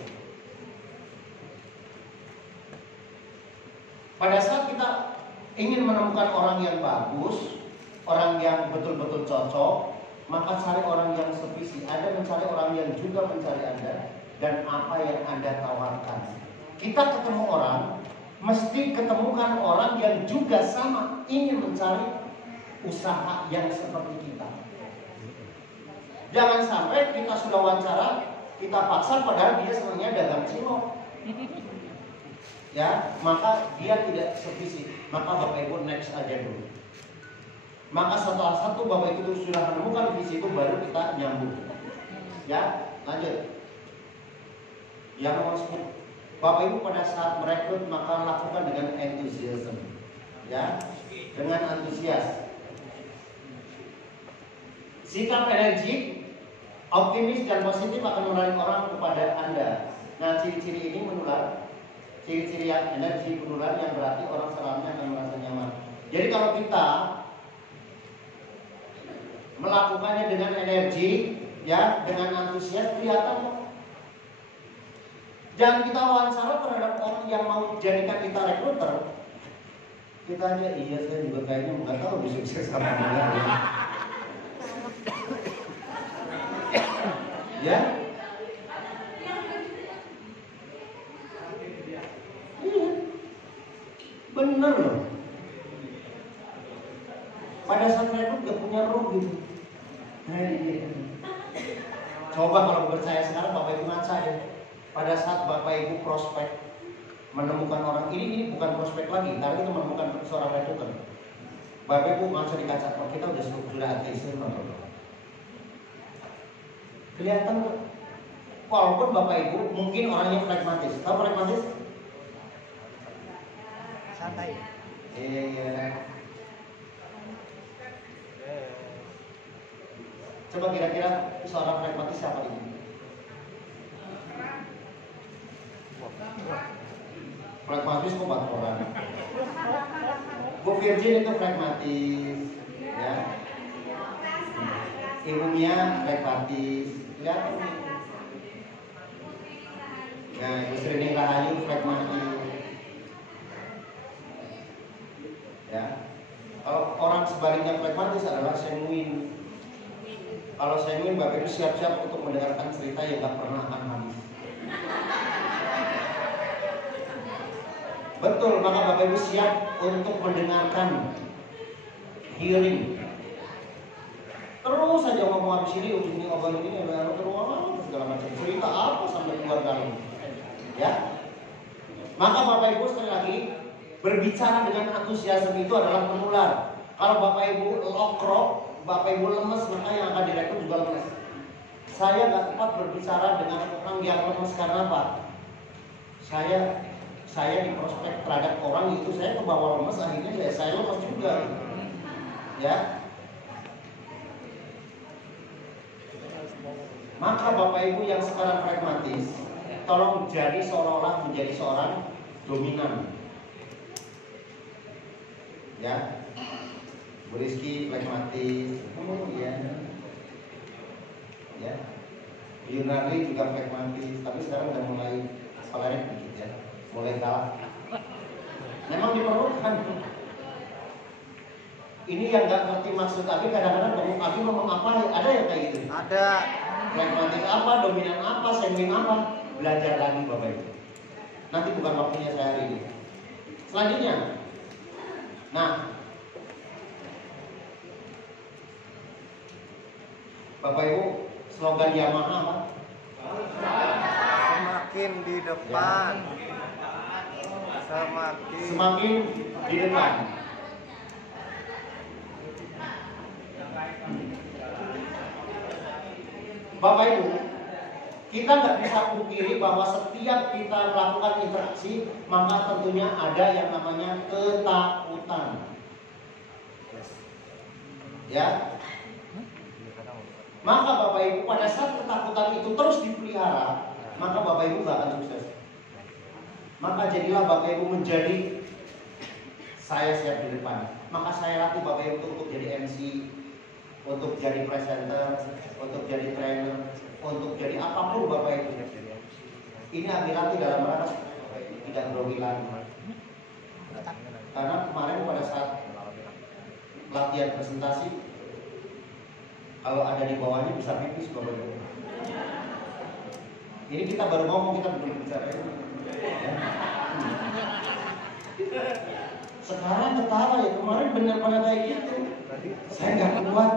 Pada saat kita ingin menemukan orang yang bagus, orang yang betul-betul cocok, maka cari orang yang sevisi. Anda mencari orang yang juga mencari Anda dan apa yang Anda tawarkan. Kita ketemu orang, mesti ketemukan orang yang juga sama ingin mencari usaha yang seperti kita. Jangan sampai kita sudah wawancara, kita paksa padahal dia sebenarnya dagang cilok. Ya, maka dia tidak sevisi. Maka Bapak Ibu next aja dulu. Maka setelah satu Bapak Ibu sudah menemukan visi itu, baru kita nyambung. Ya, lanjut. Yang nomor 10. Bapak Ibu pada saat merekrut maka lakukan dengan enthusiasm. Ya, dengan antusias. Sikap energik, optimis dan positif akan menarik orang kepada Anda. Nah, ciri-ciri ini menular. Ciri-ciri yang energi menular yang berarti orang selamanya akan merasa nyaman. Jadi kalau kita melakukannya dengan energi, ya, dengan antusias, kelihatan kok. Jangan kita wawancara terhadap orang yang mau jadikan kita rekruter. Kita aja, iya saya juga kayaknya nggak tahu bisa sukses sama enggak ya. Ya? Iya. Bener loh. Pada saat rekrut gak punya roh gitu. Nah, iya. Coba kalau percaya sekarang Bapak Ibu ngaca ya. Pada saat Bapak Ibu prospek menemukan orang ini bukan prospek lagi, karena kita menemukan seorang rekruter. Bapak Ibu ngaca di kaca, oh, kita sudah ateis, kelihatan kok. Walaupun Bapak Ibu mungkin orangnya pragmatis. Tahu pragmatis? Santai. Iya. Coba kira-kira seorang pragmatis siapa ini? Pragmatis kok 4 orang. Bu Virgin itu pragmatis, ya. Ibu Mia pragmatis, ya. Nah, Ibu Sri Rahayu pragmatis, ya. Kalau orang sebaliknya pragmatis adalah genuine. Kalau genuine, Bapak Ibu siap-siap untuk mendengarkan cerita yang gak pernah akan habis. Betul, maka Bapak Ibu siap untuk mendengarkan, hearing. Terus saja ngomong habis ini, ujungnya ngomong ini, terus segala macam cerita apa sampai keluar dalam. Ya, maka Bapak Ibu sekali lagi berbicara dengan antusiasme itu adalah menular. Kalau Bapak Ibu lokro, Bapak Ibu lemes, maka yang akan direkrut juga lemes. Saya nggak tepat berbicara dengan orang yang lemes karena apa? Saya di prospek terhadap orang itu saya kebawa lemes, akhirnya ya saya lemes juga, ya. Maka Bapak Ibu yang sekarang pragmatis, tolong jadi seolah-olah menjadi seorang dominan, ya. Bu Rizky pragmatis, oh iya, ya. Yunarli juga pragmatis, tapi sekarang udah mulai kolerik dikit ya, mulai galak. Memang diperlukan. Ini yang nggak ngerti maksud Abi, kadang-kadang Abi ngomong apa, ada yang kayak gitu. Ada. Pragmatis apa, dominan apa, sanguin apa, belajar lagi Bapak Ibu. Nanti bukan waktunya saya hari ini. Selanjutnya, nah, Bapak Ibu, slogan Yamaha apa? Semakin di depan. Semakin di depan. Bapak Ibu, kita nggak bisa pungkiri bahwa setiap kita melakukan interaksi, maka tentunya ada yang namanya ketakutan. Ya. Maka Bapak Ibu pada saat ketakutan itu terus dipelihara, maka Bapak Ibu gak akan sukses. Maka jadilah Bapak Ibu menjadi saya siap di depan. Maka saya latih Bapak Ibu untuk jadi MC, untuk jadi presenter, untuk jadi trainer, untuk jadi apapun Bapak Ibu. Ini Abi latih dalam rangka tidak grogi lagi. Karena kemarin pada saat latihan presentasi, kalau ada di bawahnya bisa pipis Bapak Ibu. Ini kita baru ngomong, kita belum bicara ini. Ya. Sekarang ketawa ya, kemarin benar pada kayak gitu. Saya nggak kuat.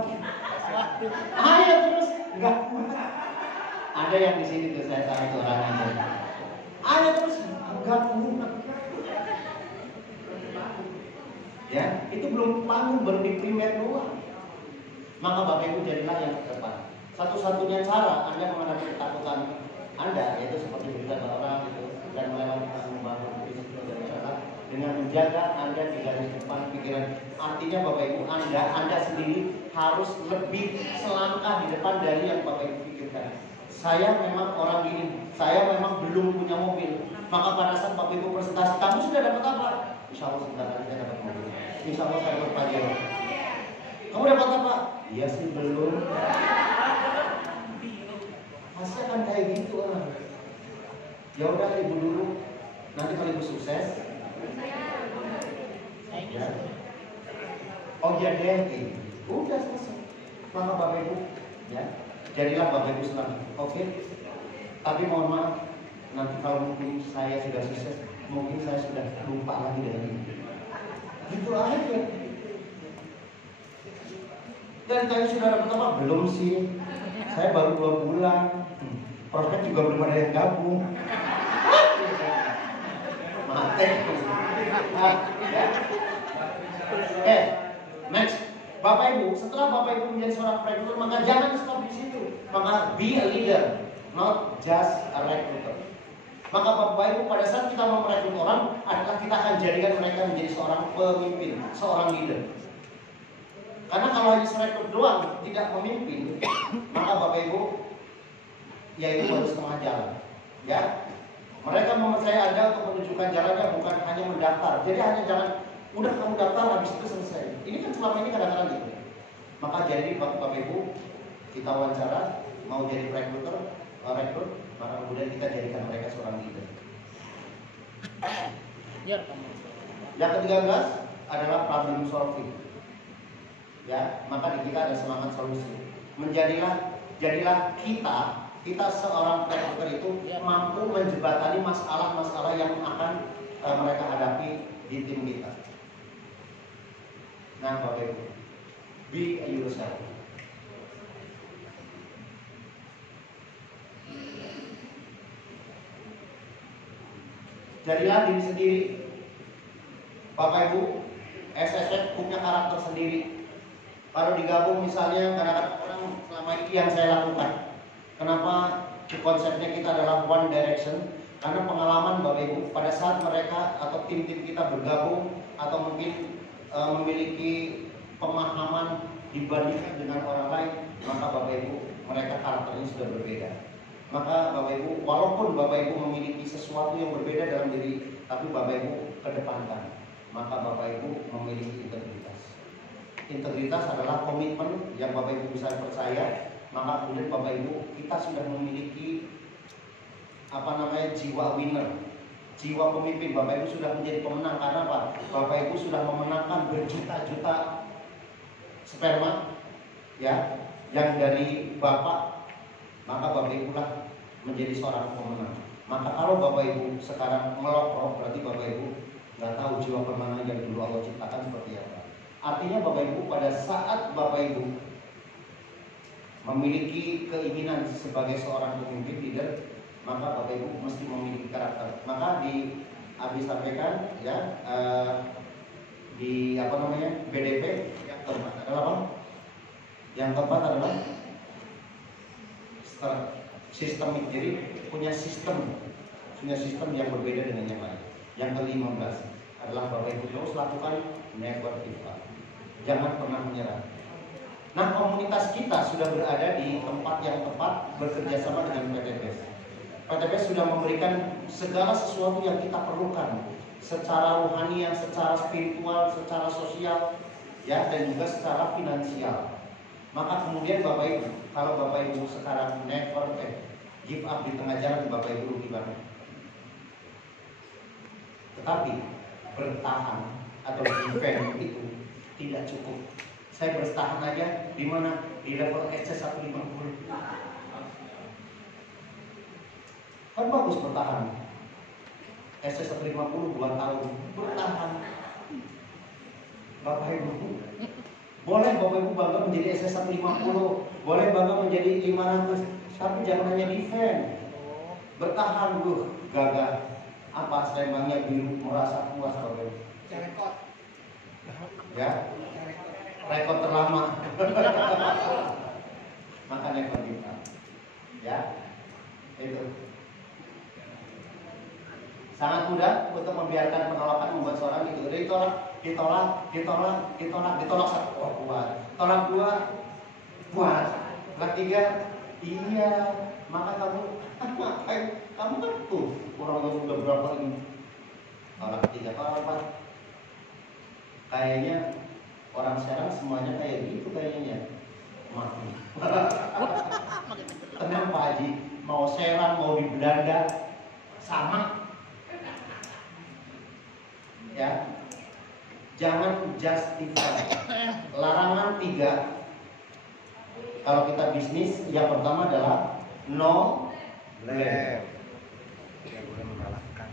Ayo terus nggak kuat. Ada yang di sini tuh saya tahu itu orangnya. Ayo terus nggak kuat. Ya, itu belum panggung, baru di primer doang. Maka Bapak Ibu jadilah yang terdepan. Satu-satunya cara Anda menghadapi ketakutan Anda, yaitu seperti berbicara orang itu dan melewati membangun prinsip adalah dengan menjaga Anda di garis depan pikiran. Artinya Bapak Ibu, Anda sendiri harus lebih selangkah di depan dari yang Bapak Ibu pikirkan. Saya memang orang gini, saya memang belum punya mobil. Maka pada saat Bapak Ibu presentasi, kamu sudah dapat apa? Insya Allah sebentar lagi saya dapat mobil. Insya Allah saya dapat pajero. Kamu dapat apa? Iya sih belum. Masa kan kayak gitu orang. Ya udah Ibu dulu. Nanti kalau Ibu sukses, Ya. Oh ya deh, udah selesai. Maka Bapak Ibu, ya, jadilah Bapak Ibu selanjutnya. Oke. Tapi mohon maaf, nanti kalau mungkin saya sudah sukses, mungkin saya sudah lupa lagi dengan ini. Gitu aja. Dan tanya sudah dapat apa? Belum sih. Saya baru 2 bulan. Prospek juga belum ada yang gabung. Mate. Ya. Next. Bapak Ibu, setelah Bapak Ibu menjadi seorang recruiter, maka jangan stop di situ. Maka be a leader, not just a recruiter. Maka Bapak Ibu, pada saat kita mau merekrut orang, adalah kita akan jadikan mereka menjadi seorang pemimpin, seorang leader. Karena kalau hanya rekrut doang, tidak memimpin, maka Bapak Ibu, ya itu baru setengah jalan. Ya, mereka mempercayai Anda untuk menunjukkan jalannya, bukan hanya mendaftar. Jadi hanya jangan, udah kamu daftar, habis itu selesai. Ini kan selama ini kadang-kadang gitu. Maka jadi Bapak Ibu, kita wawancara, mau jadi rekrut, maka kemudian kita jadikan mereka seorang leader. Yang ke-13 adalah problem solving. Ya, maka di kita ada semangat solusi. Jadilah kita seorang recruiter itu mampu menjembatani masalah-masalah yang akan mereka hadapi di tim kita. Nah, Bapak Ibu, be yourself. Jadilah diri sendiri. Bapak Ibu, SSF punya karakter sendiri. Kalau digabung misalnya, kadang-kadang orang selama ini yang saya lakukan. Kenapa konsepnya kita adalah one direction? Karena pengalaman Bapak Ibu, pada saat mereka atau tim-tim kita bergabung atau mungkin memiliki pemahaman dibandingkan dengan orang lain, maka Bapak Ibu, mereka karakternya sudah berbeda. Maka Bapak Ibu, walaupun Bapak Ibu memiliki sesuatu yang berbeda dalam diri, tapi Bapak Ibu kedepankan. Maka Bapak Ibu memiliki integritas. Integritas adalah komitmen yang Bapak Ibu bisa percaya. Maka kemudian Bapak Ibu, kita sudah memiliki jiwa winner, jiwa pemimpin. Bapak Ibu sudah menjadi pemenang. Karena apa? Bapak Ibu sudah memenangkan berjuta-juta sperma, ya, yang dari Bapak. Maka Bapak Ibu lah menjadi seorang pemenang. Maka kalau Bapak Ibu sekarang melokok, berarti Bapak Ibu nggak tahu jiwa pemenang yang dulu Allah ciptakan seperti apa. Artinya Bapak Ibu, pada saat Bapak Ibu memiliki keinginan sebagai seorang pemimpin leader, maka Bapak Ibu mesti memiliki karakter. Maka di Abi sampaikan, ya, di BDP yang keempat adalah apa? Yang keempat adalah sistemik. Jadi punya sistem yang berbeda dengan yang lain. Yang ke-15 adalah Bapak Ibu terus lakukan never give up. Jangan pernah menyerah. Nah, komunitas kita sudah berada di tempat yang tepat, bekerja sama dengan PTPS. PTPS sudah memberikan segala sesuatu yang kita perlukan, secara rohani, secara spiritual, secara sosial, ya, dan juga secara finansial. Maka kemudian Bapak Ibu, kalau Bapak Ibu sekarang never give up di tengah jalan, Bapak Ibu rugi banget. Tetapi bertahan atau defend itu tidak cukup. Saya bertahan aja di mana? Di level SC 150. Kan bagus bertahan. SC 150 2 tahun. Bertahan. Bapak Ibu, boleh Bapak Ibu bangga menjadi SC 150, boleh bangga menjadi 500, tapi jangan hanya defend. Bertahan, gagah. Apa selembangnya biru, merasa puas Bapak Ibu. Rekod. Ya, rekor terlama. Maka rekor kita, ya, itu sangat mudah untuk membiarkan penolakan membuat seorang itu ditolak satu, oh kuat, tolak dua, kuat, tolak tiga, iya, maka kamu kamu kan tuh kurang lebih udah berapa ini, tolak tiga, tolak empat. Kayaknya orang sekarang semuanya kayak gitu kayaknya. Mati. Tenang Pak Haji, mau Serang mau di Belanda sama. Ya. Jangan justify. Larangan 3 kalau kita bisnis, yang pertama adalah no blame. Tidak boleh menyalahkan.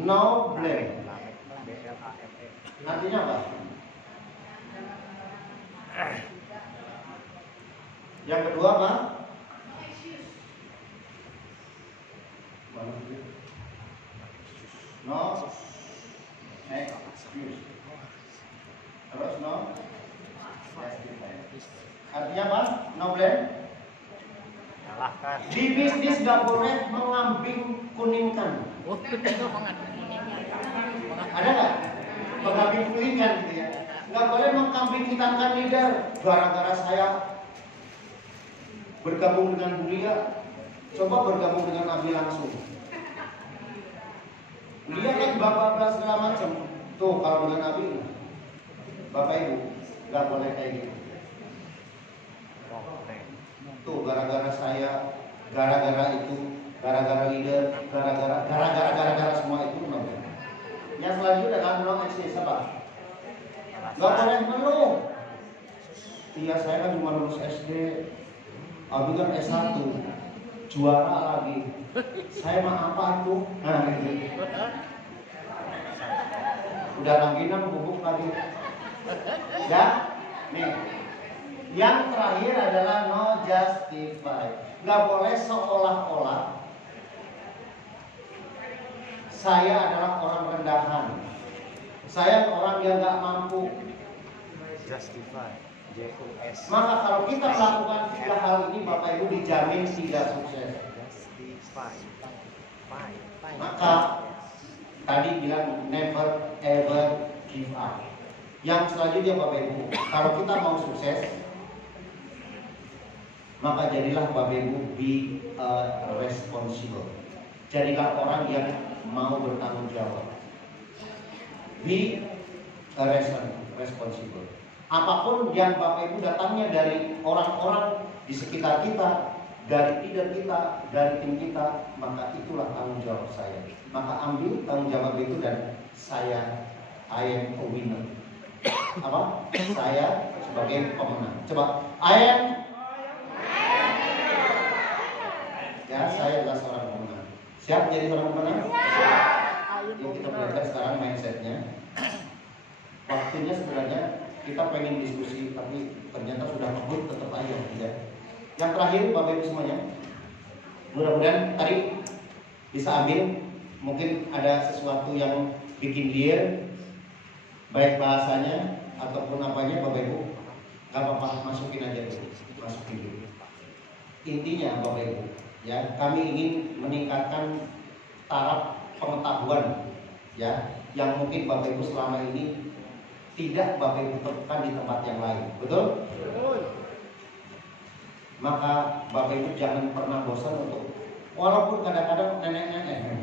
No blame. BLAME. Artinya apa? Yang kedua apa? No excuse. Terus no justify. Artinya apa? No blame. Salahkan. Di bisnis gak boleh mengambing kuningkan. Ada nggak? Mengambing kuningkan gitu ya. Gak boleh mengkambing hitamkan leader. Gara-gara saya bergabung dengan Bulia, coba bergabung dengan Abi langsung. Dia kan bapak segala macam. Tuh kalau dengan Abi, Bapak Ibu, gak boleh kayak gitu. Tuh gara-gara saya, gara-gara itu, gara-gara leader, gara-gara semua itu namanya. Yang selanjutnya adalah no excuse apa? Gak boleh mengeluh. Iya saya kan cuma lulus SD, Abi kan S1, juara lagi. Saya mah apa tuh? Nah gitu. Udah langginan bubuk lagi. Ya, nih. Yang terakhir adalah no justify. Gak boleh seolah-olah saya adalah orang rendahan. Saya orang yang gak mampu. Justify. JUS. Maka kalau kita melakukan 3 hal ini, Bapak Ibu dijamin tidak sukses. Justify. Maka tadi bilang never ever give up. Yang selanjutnya Bapak Ibu, kalau kita mau sukses, maka jadilah Bapak Ibu be responsible. Jadilah orang yang mau bertanggung jawab. Be responsible. Apapun yang Bapak Ibu datangnya dari orang-orang di sekitar kita, dari leader kita, dari tim kita, maka itulah tanggung jawab saya. Maka ambil tanggung jawab itu dan saya, I am a winner. Apa? Saya sebagai pemenang. Coba, I am. Ya, saya adalah seorang pemenang. Siap jadi seorang pemenang? Yuk kita belajar sekarang mindsetnya. Waktunya sebenarnya kita pengen diskusi, tapi ternyata sudah kebut tetap aja. Ya. Yang terakhir, Bapak Ibu semuanya, mudah-mudahan tadi bisa ambil. Mungkin ada sesuatu yang bikin clear, baik bahasanya ataupun apanya, Bapak Ibu, gak apa-apa, masukin aja dulu, masukin dulu. Intinya Bapak Ibu, ya, kami ingin meningkatkan taraf pengetahuan, ya, yang mungkin Bapak Ibu selama ini tidak Bapak Ibu temukan di tempat yang lain, betul? Maka Bapak Ibu jangan pernah bosan untuk, walaupun kadang-kadang nenek-nenek,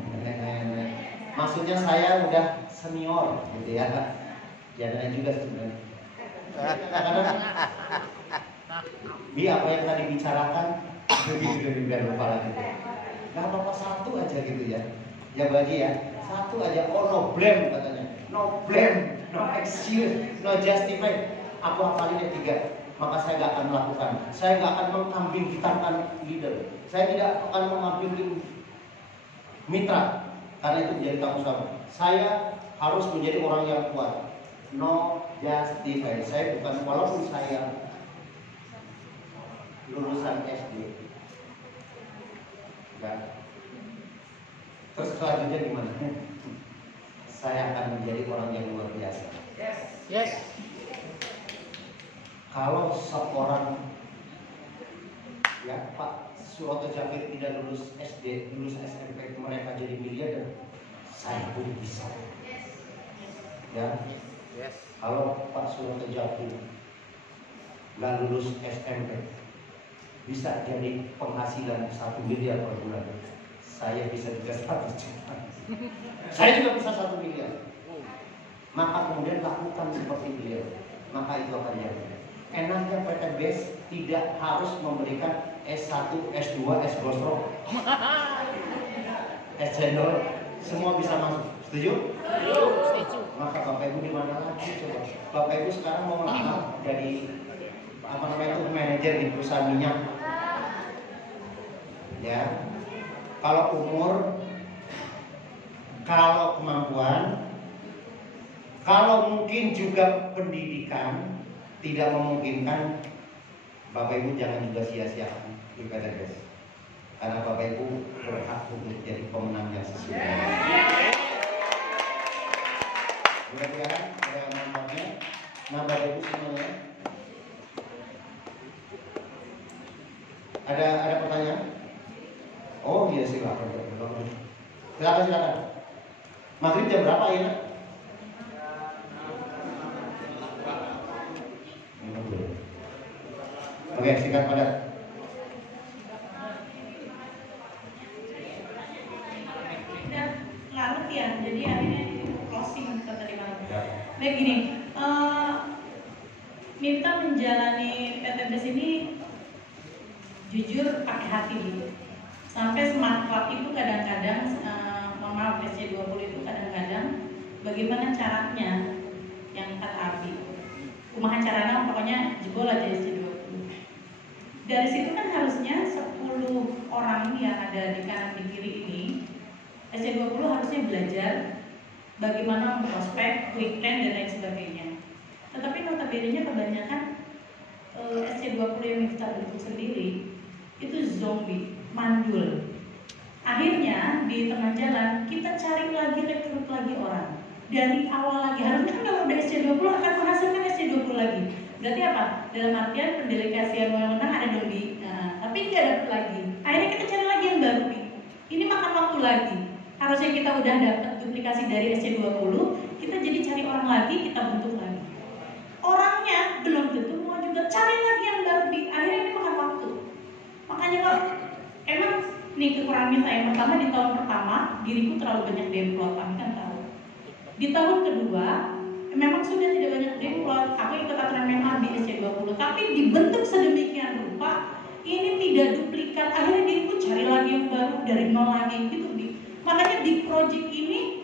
maksudnya saya udah senior, gitu ya. Jangan juga sebenarnya. Kadang-kadang, Bi apa yang tadi bicarakan, biar lupa lagi. Gak apa-apa, satu aja gitu ya. Ya bagi ya, satu aja. Oh no blame katanya, no blame, no excuse, no justify. Aku hafalin yang 3. Maka saya gak akan melakukan. Saya gak akan mengkambing hitamkan leader. Saya tidak akan mengkambing mitra, karena itu menjadi tanggung jawab. Saya harus menjadi orang yang kuat. No justify. Saya bukan, walaupun saya lulusan SD. Ya. Terus selanjutnya gimana? Saya akan menjadi orang yang luar biasa. Yes. Kalau seorang, ya Pak Suroto Jabir tidak lulus SD, lulus SMP, mereka jadi miliarder, saya pun bisa. Ya, Yes. kalau Pak Suroto Jabir nggak lulus SMP, bisa jadi penghasilan 1 miliar per bulan. Saya bisa juga 1 juta. Saya juga bisa 1 miliar. Maka kemudian lakukan seperti beliau, maka itu akan jadi. Enaknya PTBS tidak harus memberikan S1, S2, S Gosro, S Cendol. semua bisa masuk. Setuju? Setuju. Maka Bapak Ibu di mana lagi coba? Bapak Ibu sekarang mau melamar jadi apa namanya itu manajer di perusahaan minyak. Ya. Kalau umur, kalau kemampuan, kalau mungkin juga pendidikan tidak memungkinkan, Bapak Ibu jangan juga sia-siakan di PTBS. Karena Bapak Ibu berhak untuk jadi pemenang yang sesungguhnya. Mudah-mudahan ada manfaatnya. Nah, Bapak Ibu semuanya, ada pertanyaan? Oh iya, silakan. Silakan. Maghrib jam berapa ya? Oke, singkat padat. Udah larut ya, jadi akhirnya closing tadi malam. Ya. Baik gini, Miftah menjalani PTBS ini jujur pakai hati gitu. Sampai smart club itu kadang-kadang, mohon maaf SC20 itu kadang-kadang bagaimana caranya yang kata Abi. Kumaha caranya pokoknya jebol aja SC20. Dari situ kan harusnya 10 orang yang ada di kanan di kiri ini SC20 harusnya belajar bagaimana memprospek, quick plan dan lain sebagainya. Tetapi notabene-nya kebanyakan SC20 yang Miftah bentuk sendiri itu zombie, mandul. Akhirnya di tengah jalan kita cari lagi, rekrut lagi orang dari awal lagi. Harusnya kan kalau udah SC20 akan menghasilkan SC20 lagi. Berarti apa? Dalam artian pendelegasian wewenang ada dong tapi nggak dapet lagi. Akhirnya kita cari lagi yang baru. Ini makan waktu lagi. Harusnya kita udah dapat duplikasi dari SC20, kita jadi cari orang lagi, kita bentuk lagi. Orangnya belum tentu mau juga, cari lagi yang baru. Akhirnya ini makan waktu. Makanya kalau emang nih kekurangan saya yang pertama, di tahun pertama diriku terlalu banyak demplot, kami kan tahu. Di tahun kedua memang sudah tidak banyak demplot, aku ikut aturan memang di SC20, tapi dibentuk sedemikian rupa ini tidak duplikat. Akhirnya diriku cari lagi yang baru dari nol lagi gitu. Makanya di project ini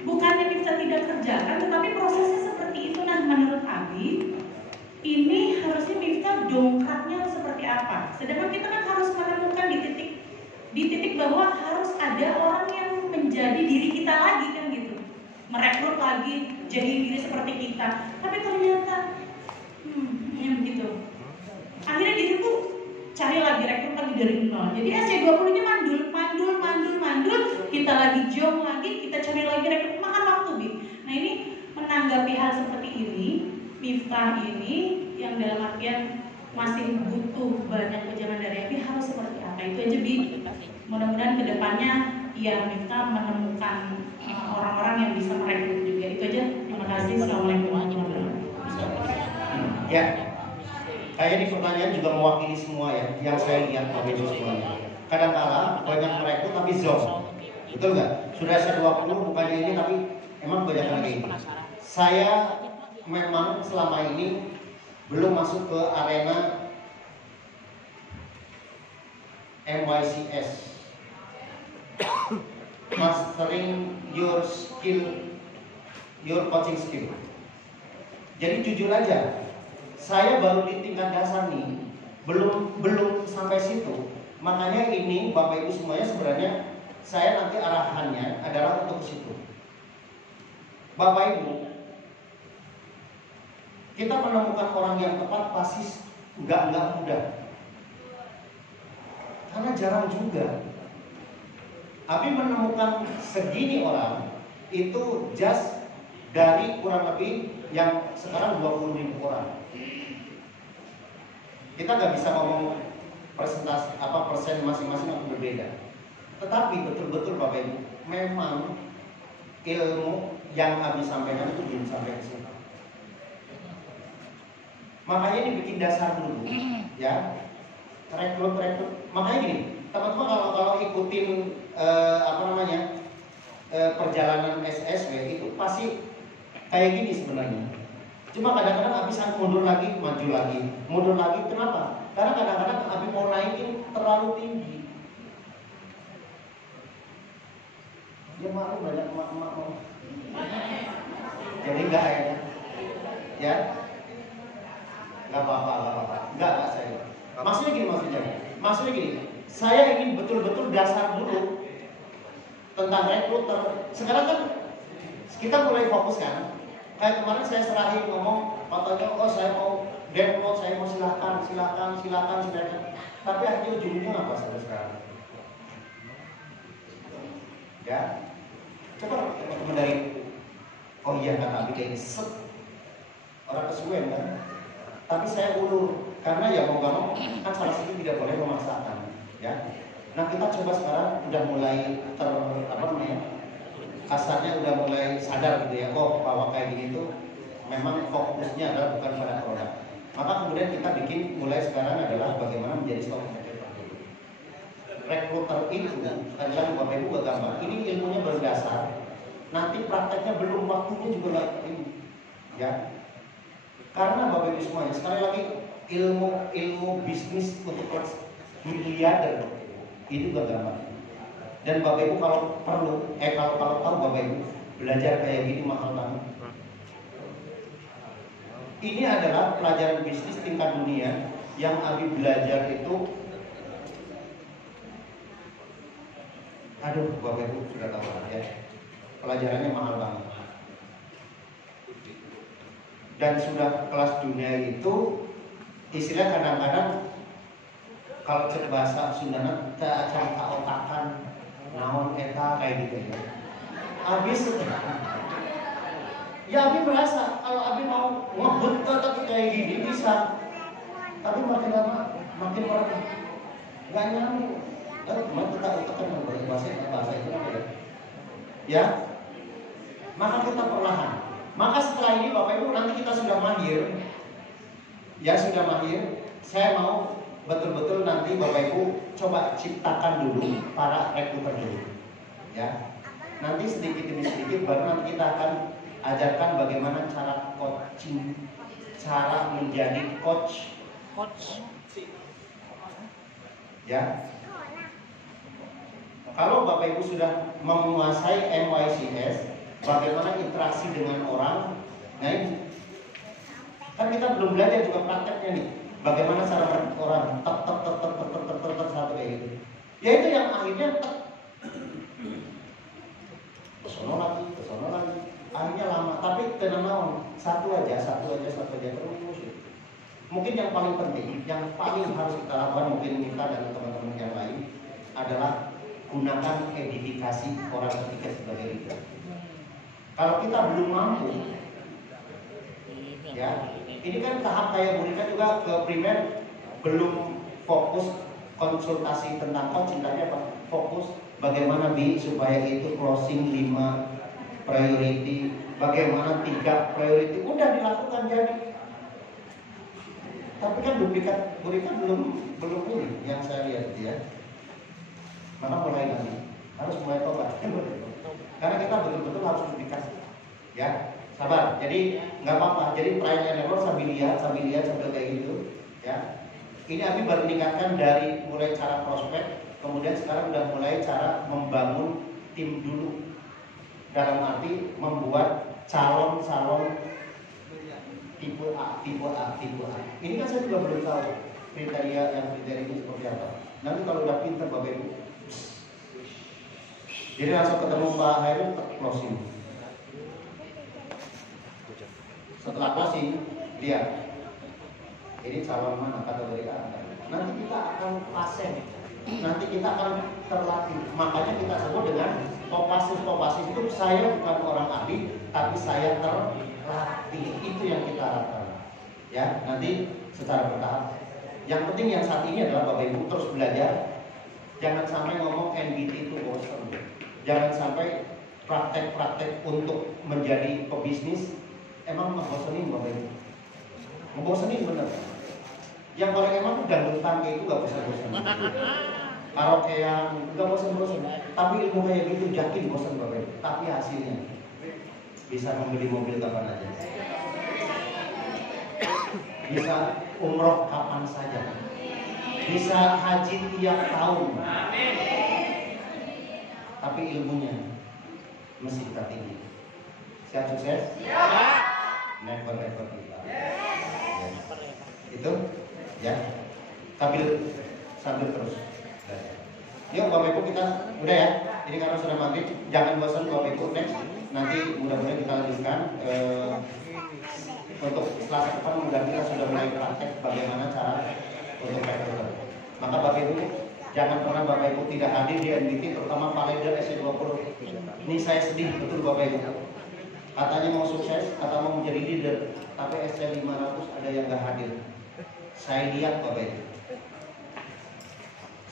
bukannya bisa tidak kerjakan, tetapi prosesnya seperti itu. Nah, menurut Abi ini harusnya Miftah dongkraknya seperti apa? Sedangkan kita kan harus menemukan di titik bahwa harus ada orang yang menjadi diri kita lagi kan gitu, merekrut lagi jadi diri seperti kita. Tapi ternyata yang begitu. Akhirnya diriku cari lagi, rekrut lagi dari nol. Jadi SC20 ini mandul, kita lagi jong lagi, kita cari lagi rekrut, makan waktu Bi. Nah ini menanggapi hal seperti ini, Miftah ini yang dalam artian masih butuh banyak ujangan dari Abi harus seperti apa, itu aja Bi. Mudah-mudahan kedepannya ya Miftah menemukan orang-orang yang bisa merekrut juga. Itu aja, terima kasih. Assalamualaikum warahmatullahi wabarakatuh. Ya, kayak ini pertanyaan juga mewakili semua ya, yang saya lihat Bapak Ibu semuanya. Kadang-kala banyak merekrut tapi zong, betul nggak? Sudah SC20 bukannya ini, tapi emang banyak lagi ini. Saya memang selama ini belum masuk ke arena MYCS, mastering your skill, your coaching skill. Jadi jujur aja, saya baru di tingkat dasar nih, belum sampai situ. Makanya ini Bapak Ibu semuanya sebenarnya saya nanti arahannya adalah untuk ke situ. Bapak Ibu, kita menemukan orang yang tepat pasti nggak mudah, karena jarang juga. Tapi menemukan segini orang itu just dari kurang lebih yang sekarang 20.000 orang. Kita nggak bisa ngomong persentase persen masing-masing akan berbeda. Tetapi betul-betul Bapak Ibu, memang ilmu yang Abi sampaikan itu belum sampai ke sini. Makanya ini bikin dasar dulu, ya. Rekrut. Makanya gini, teman-teman kalau ikutin perjalanan SSW itu pasti kayak gini sebenarnya. Cuma kadang-kadang Abi mundur lagi, maju lagi, mundur lagi. Kenapa? Karena kadang-kadang Abi mau naikin terlalu tinggi. Dia malu banyak emak-emak mau. Jadi enggak ya? Enggak apa-apa. Enggak saya. Maksudnya gini. Saya ingin betul-betul dasar dulu tentang rekruter. Sekarang kan kita mulai fokus kan. Kayak kemarin saya serahin ngomong, katanya saya mau download, saya mau silakan. Tapi akhirnya ujungnya apa sampai sekarang? Ya, coba teman-teman dari iya kan Abi kayak set orang kesuwen kan. Tapi saya ulur karena ya mau gak mau kan salah satu tidak boleh memaksakan, ya. Nah kita coba sekarang udah mulai kasarnya udah mulai sadar gitu ya, bahwa kayak gini tuh memang fokusnya adalah bukan pada produk. Maka kemudian kita bikin mulai sekarang adalah bagaimana menjadi stock market. Rekruter itu adalah Bapak Ibu buat gambar. Ini ilmunya berdasar. Nanti prakteknya belum, waktunya juga nggak ini, ya. Karena Bapak Ibu semuanya sekali lagi ilmu bisnis untuk kelas miliarder itu gak gampang. Dan Bapak Ibu kalau perlu, kalau tahu Bapak Ibu belajar kayak gini mahal banget. Ini adalah pelajaran bisnis tingkat dunia yang Abi belajar itu. Aduh, Bapak Ibu sudah tahu ya. Pelajarannya mahal banget. Dan sudah kelas dunia itu istilah kadang-kadang kalau cek bahasa Sundana tak otakan naon eta kayak gitu ya. Habis ya Abi merasa kalau Abi mau ngebut tapi kayak gini bisa. Tapi makin lama makin orang nggak nyambung. Lalu kemarin kita otakan bahasa itu apa ya? Ya, maka kita perlahan. Maka setelah ini Bapak Ibu nanti kita sudah mahir. Ya sudah mahir. Saya mau betul-betul nanti Bapak Ibu coba ciptakan dulu para rekruter dulu. Ya. Nanti sedikit demi sedikit baru nanti kita akan ajarkan bagaimana cara coaching, cara menjadi coach. Ya. Kalau Bapak Ibu sudah menguasai MYCS, bagaimana interaksi dengan orang, nah ini kan kita belum belajar juga prakteknya nih. Bagaimana cara orang tek satu kayak gitu. Ya itu yang akhirnya kesono lagi. Akhirnya lama, tapi tenang satu aja terus. Mungkin yang paling penting, yang paling harus kita lakukan mungkin kita dan teman-teman yang lain adalah gunakan edifikasi orang ketiga sebagai leader. Kalau kita belum mampu, ya, ini kan tahap kayak Bu Rika juga ke primer belum fokus konsultasi tentang coaching tadi apa? Fokus bagaimana supaya itu closing 5 priority, bagaimana 3 priority udah dilakukan jadi. Tapi kan Bu Rika belum ini yang saya lihat ya. Maka mulai nanti harus mulai tobat. Karena kita betul-betul harus dikasih, ya sabar. Jadi nggak apa-apa. Jadi trial and error sambil lihat kayak gitu, ya. Ini Abi baru meningkatkan dari mulai cara prospek, kemudian sekarang udah mulai cara membangun tim dulu. Dalam arti membuat calon-calon tipe A. Ini kan saya juga belum tahu kriteria itu seperti apa. Nanti kalau udah pinter Bapak Ibu, jadi langsung ketemu Pak Hairul closing. Setelah closing, lihat ini calon mana kategori A. Nanti kita akan pasien, nanti kita akan terlatih. Makanya kita sebut dengan kopasif itu saya bukan orang ahli, tapi saya terlatih. Itu yang kita harapkan. Ya, nanti secara bertahap. Yang penting yang saat ini adalah Bapak Ibu terus belajar. Jangan sampai ngomong NBT itu bosan. Jangan sampai praktek-praktek untuk menjadi pebisnis emang ngebosenin Bapak Ibu. Ngebosenin bener. Yang paling emang tuh dangdut tangga itu gak bosan-bosan. Karaokean gak bosan-bosan. Tapi ilmu kayak gitu yakin bosan Bapak Ibu. Tapi hasilnya bisa membeli mobil kapan aja. Bisa umroh kapan saja. Bisa haji tiap tahun. Tapi ilmunya mesti kita tinggi. Siap sukses? Never kita. Itu ya, sambil terus. Yuk Bapak Ibu, kita udah ya. Ini karena sudah maghrib, jangan bosan Bapak Ibu. Next, nanti mudah-mudahan kita lanjutkan untuk Selasa depan. Mudah kita sudah mulai praktek bagaimana cara untuk rekruter. Maka Bapak Ibu, jangan pernah Bapak Ibu tidak hadir di NDT, terutama Pak Leader SC20. Ini saya sedih betul Bapak Ibu. Katanya mau sukses, kata mau menjadi leader, tapi SC500 ada yang nggak hadir. Saya lihat Bapak Ibu.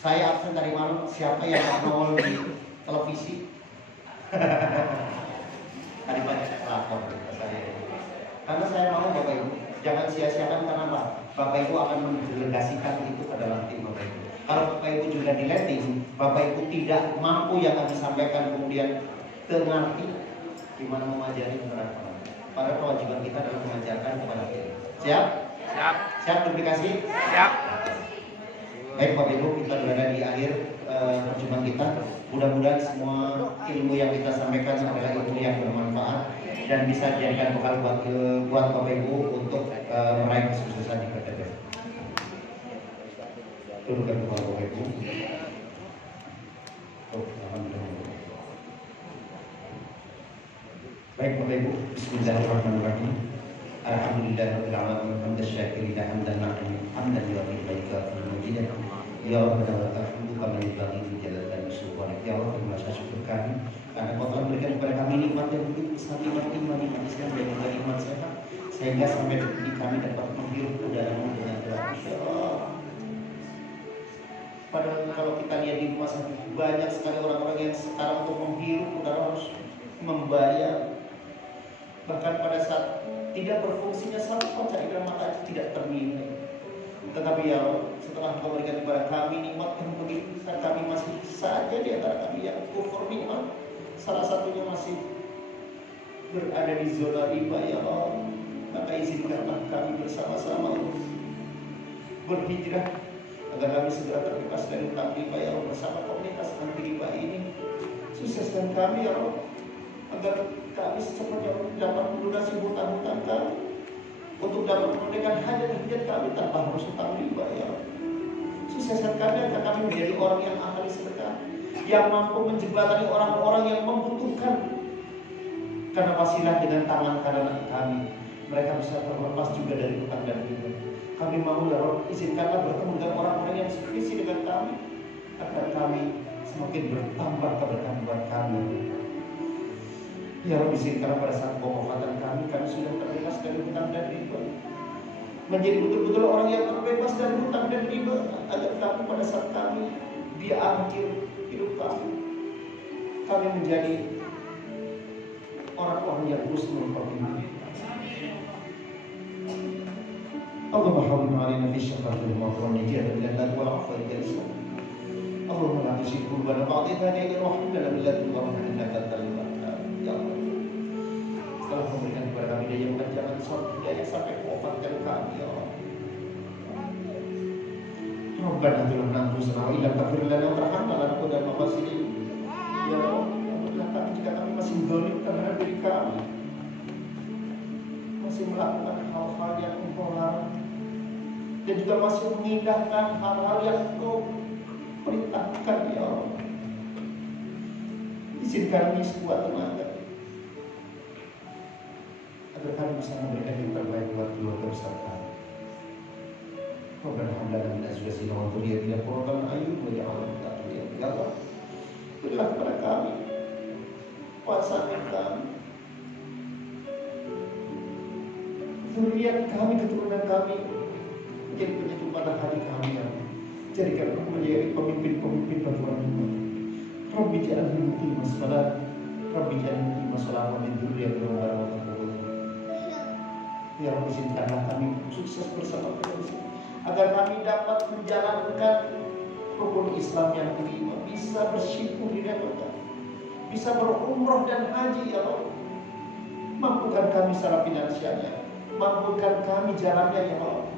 Saya absen dari malam, siapa yang nongol di televisi? Tadi banyak lapor saya. Karena saya mau Bapak Ibu, jangan sia-siakan karena apa? Bapak Ibu akan mendelegasikan itu ke dalam tim Bapak Ibu. Kalau Bapak Ibu juga di letting, Bapak Ibu tidak mampu yang kami sampaikan kemudian mengerti gimana mengajari menerapkan. Pada kewajiban kita adalah mengajarkan kepada tim. Siap? Siap. Siap duplikasi? Siap. Baik Bapak Ibu, kita berada di akhir perjumpaan kita. Mudah-mudahan semua ilmu yang kita sampaikan adalah ilmu yang bermanfaat dan bisa dijadikan bekal buat Bapak Ibu untuk meraih kesuksesan di PTB. Dudukkan kepala Bapak Ibu. Baik Bapak Ibu, Bismillahirrahmanirrahim. Alhamdulillahirabbil alamin, hamdasyakirina hamdan na'im, hamdan yuwafiqu baika al-majidah. Ya Rabbana wa ta'ala kama yanbaghi li jalali sultanik. Ya Allah, terima kasih syukur kami karena Kau telah berikan kepada kami nikmat yang begitu besar, nikmat iman, nikmat Islam dan juga nikmat sehat, sehingga sampai detik ini kami dapat menghirup udara-Mu dengan gelap. Ya Allah. Padahal kalau kita lihat di rumah sakit banyak sekali orang-orang yang sekarang untuk menghirup udara harus membayar. Bahkan pada saat tidak berfungsinya satu panca indera mata itu tidak ternilai. Tetapi ya setelah Kau berikan kepada kami nikmat yang begitu besar, kami masih saja di antara kami yang kufur nikmat. Salah satunya masih berada di zona riba ya Allah. Maka izinkanlah kami bersama-sama berhijrah agar kami segera terbebas dari hutang riba ya Allah, bersama komunitas anti riba ini. Sukseskan kami ya Allah, agar kami secepatnya dapat melunasi hutang-hutang kami, untuk dapat menunaikan hajat-hajat kami tanpa harus hutang riba ya Allah. Sukseskan kami agar kami menjadi orang yang ahli sedekah, yang mampu menjembatani orang-orang yang membutuhkan. Karena wasilah dengan tangan kanan kami, mereka bisa terlepas juga dari hutang dan riba. Kami mau ya Allah, izinkanlah bertemu dengan orang-orang yang sevisi dengan kami, agar kami semakin bertambah keberkahan buat kami. Ya Allah, izinkanlah pada saat pemufakatan kami sudah terbebas dari hutang dan riba, menjadi betul-betul orang yang terbebas dari hutang dan riba, agar kami pada saat kami di akhir hidup kami menjadi orang-orang yang husnul khotimah. Allahumma hawwin 'alaina fi syafaqatil maghfurun najiyatan min an-nar wal 'afwa wal islam. Allahumma la tuzigh qulubana ba'da idh hadaytana wa hab lana min ladunka rahmatan innaka antal wahhab. Ya Allah, setelah memberikan kepada kami daya jangan hidayah sampai mewafatkan kami ya Allah. Rabbana zalamna anfusana wa illam taghfir lana wa tarhamna lanakunanna minal khasirin. Ya Allah, ampunilah kami jika kami masih zalim terhadap diri kami, masih melakukan hal-hal yang Engkau larang, dan juga masih mengindahkan hal-hal yang Engkau perintahkan ya Allah. Izinkan kami sekuat tenaga agar kami bisa memberikan yang terbaik buat keluarga besar kami. Rabbana hab lana min azwajina wa dhurriyyatina qurrata a'yun waj'alna lil muttaqina imama. Ya Allah, berilah kepada kami pasangan kami, zuriat kami, keturunan kami menjadi penyejuk mata hati kami ya Allah. Jadikan kami menjadi pemimpin-pemimpin bagi orang umat. Rabbi ja'alni muqima shalah, Rabbi ja'alni muqima shalah wa min dzurriyyatina rabbana ya Rabbi, izinkanlah kami sukses bersama kami, agar kami dapat menjalankan rukun Islam yang kelima, bisa bersyukur di hadapan, bisa berumrah dan haji ya Allah. Mampukan kami secara finansialnya, mampukan kami jalannya ya Allah.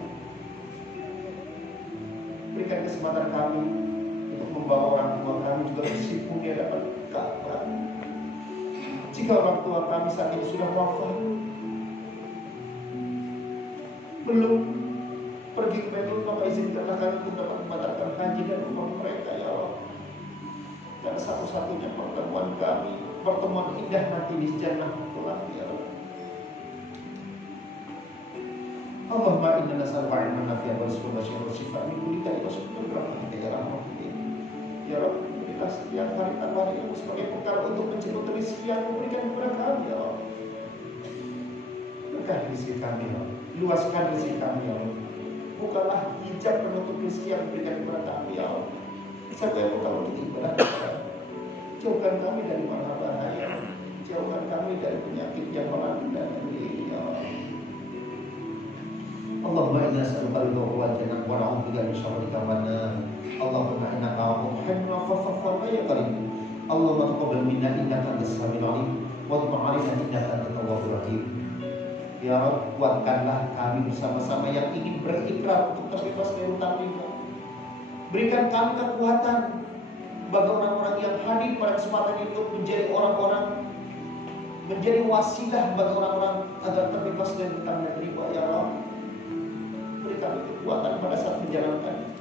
Berikan kesempatan kami untuk membawa orang tua kami juga bersyukur di hadapan Ka'bah. Jika orang tua kami saat ini sudah wafat, belum pergi ke Beirut, maka izinkanlah kami untuk dapat membatalkan haji dan umrah mereka ya Allah. Dan satu-satunya pertemuan kami, pertemuan indah nanti di jannah kelak ya Allah. Allahumma inna nas'aluka ilman nafi'an wa rizqan wasi'an wa shifaan min kulli da'in wa shifaan rahmatika ya rahmatin. Ya Rabb, berilah setiap hari tambahan ilmu sebagai bekal untuk menjemput rezeki yang memberikan kepada kami ya Allah. Berkah rezeki kami ya Allah. Luaskan rezeki kami ya Allah. Bukalah hijab penutup rezeki yang diberikan kepada kami ya Allah. Siapa yang tahu kita ibadah kita. Jauhkan kami dari mara bahaya. Jauhkan kami dari penyakit yang melanda ini ya Allah. Allahumma inna nas'aluka al-ridha wal jannah wa na'udzubika min syarri ma Allahumma innaka 'afuwwun hayyun ya karim. Allahumma taqabbal minna innaka antas samiul 'alim wa tub 'alaina innaka antat tawwabur rahim. Ya Rabb, kuatkanlah kami bersama-sama yang ingin berikrar untuk terbebas dari hutang riba. Berikan kami kekuatan bagi orang-orang yang hadir pada kesempatan itu menjadi orang-orang, menjadi wasilah bagi orang-orang agar terbebas dari hutang dan riba ya Rabb. Berikan kekuatan pada saat menjalankan.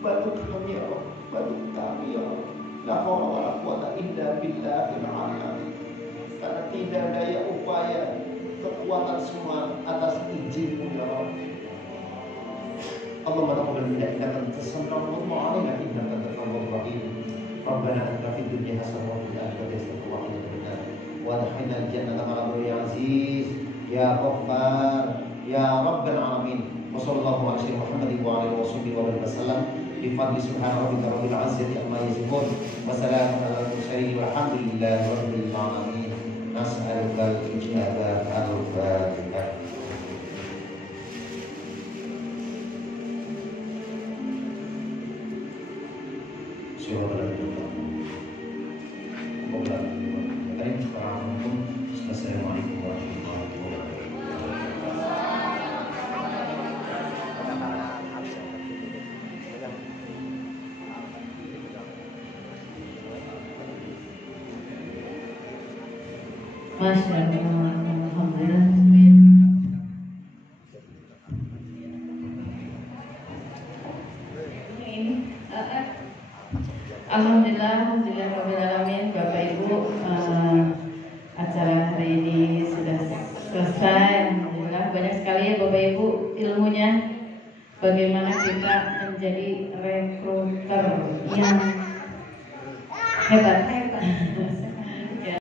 Bantu kami ya Allah, bantu kami ya Allah. La haula wala quwwata illa billahil aliyyil azim. Karena tidak daya upaya kekuatan semua atas izin-Mu ya Allah. Allahumma taqabbal minna innaka antas samiul 'alim wa 'alaina innaka antat tawwabur rahim. Rabbana atina fid dunya hasanah wa fil akhirati hasanah wa qina adzabannar. Wa adkhilna al-jannata ma'a ya aziz ya ghaffar ya rabbal alamin. Wa sallallahu alaihi Muhammadin wa alihi wa sallam. Bifadli subhana rabbika rabbil izzati amma yasifun wa salamun alal mursalin walhamdulillahi rabbil alamin. Nas'aluka al-ijabah al-fatihah. Assalamualaikum warahmatullahi wabarakatuh. Masya Allah, alhamdulillah. Alhamdulillah, Bapak Ibu, acara hari ini sudah selesai. Alhamdulillah, banyak sekali ya Bapak Ibu ilmunya. Bagaimana kita menjadi rekruter yang hebat.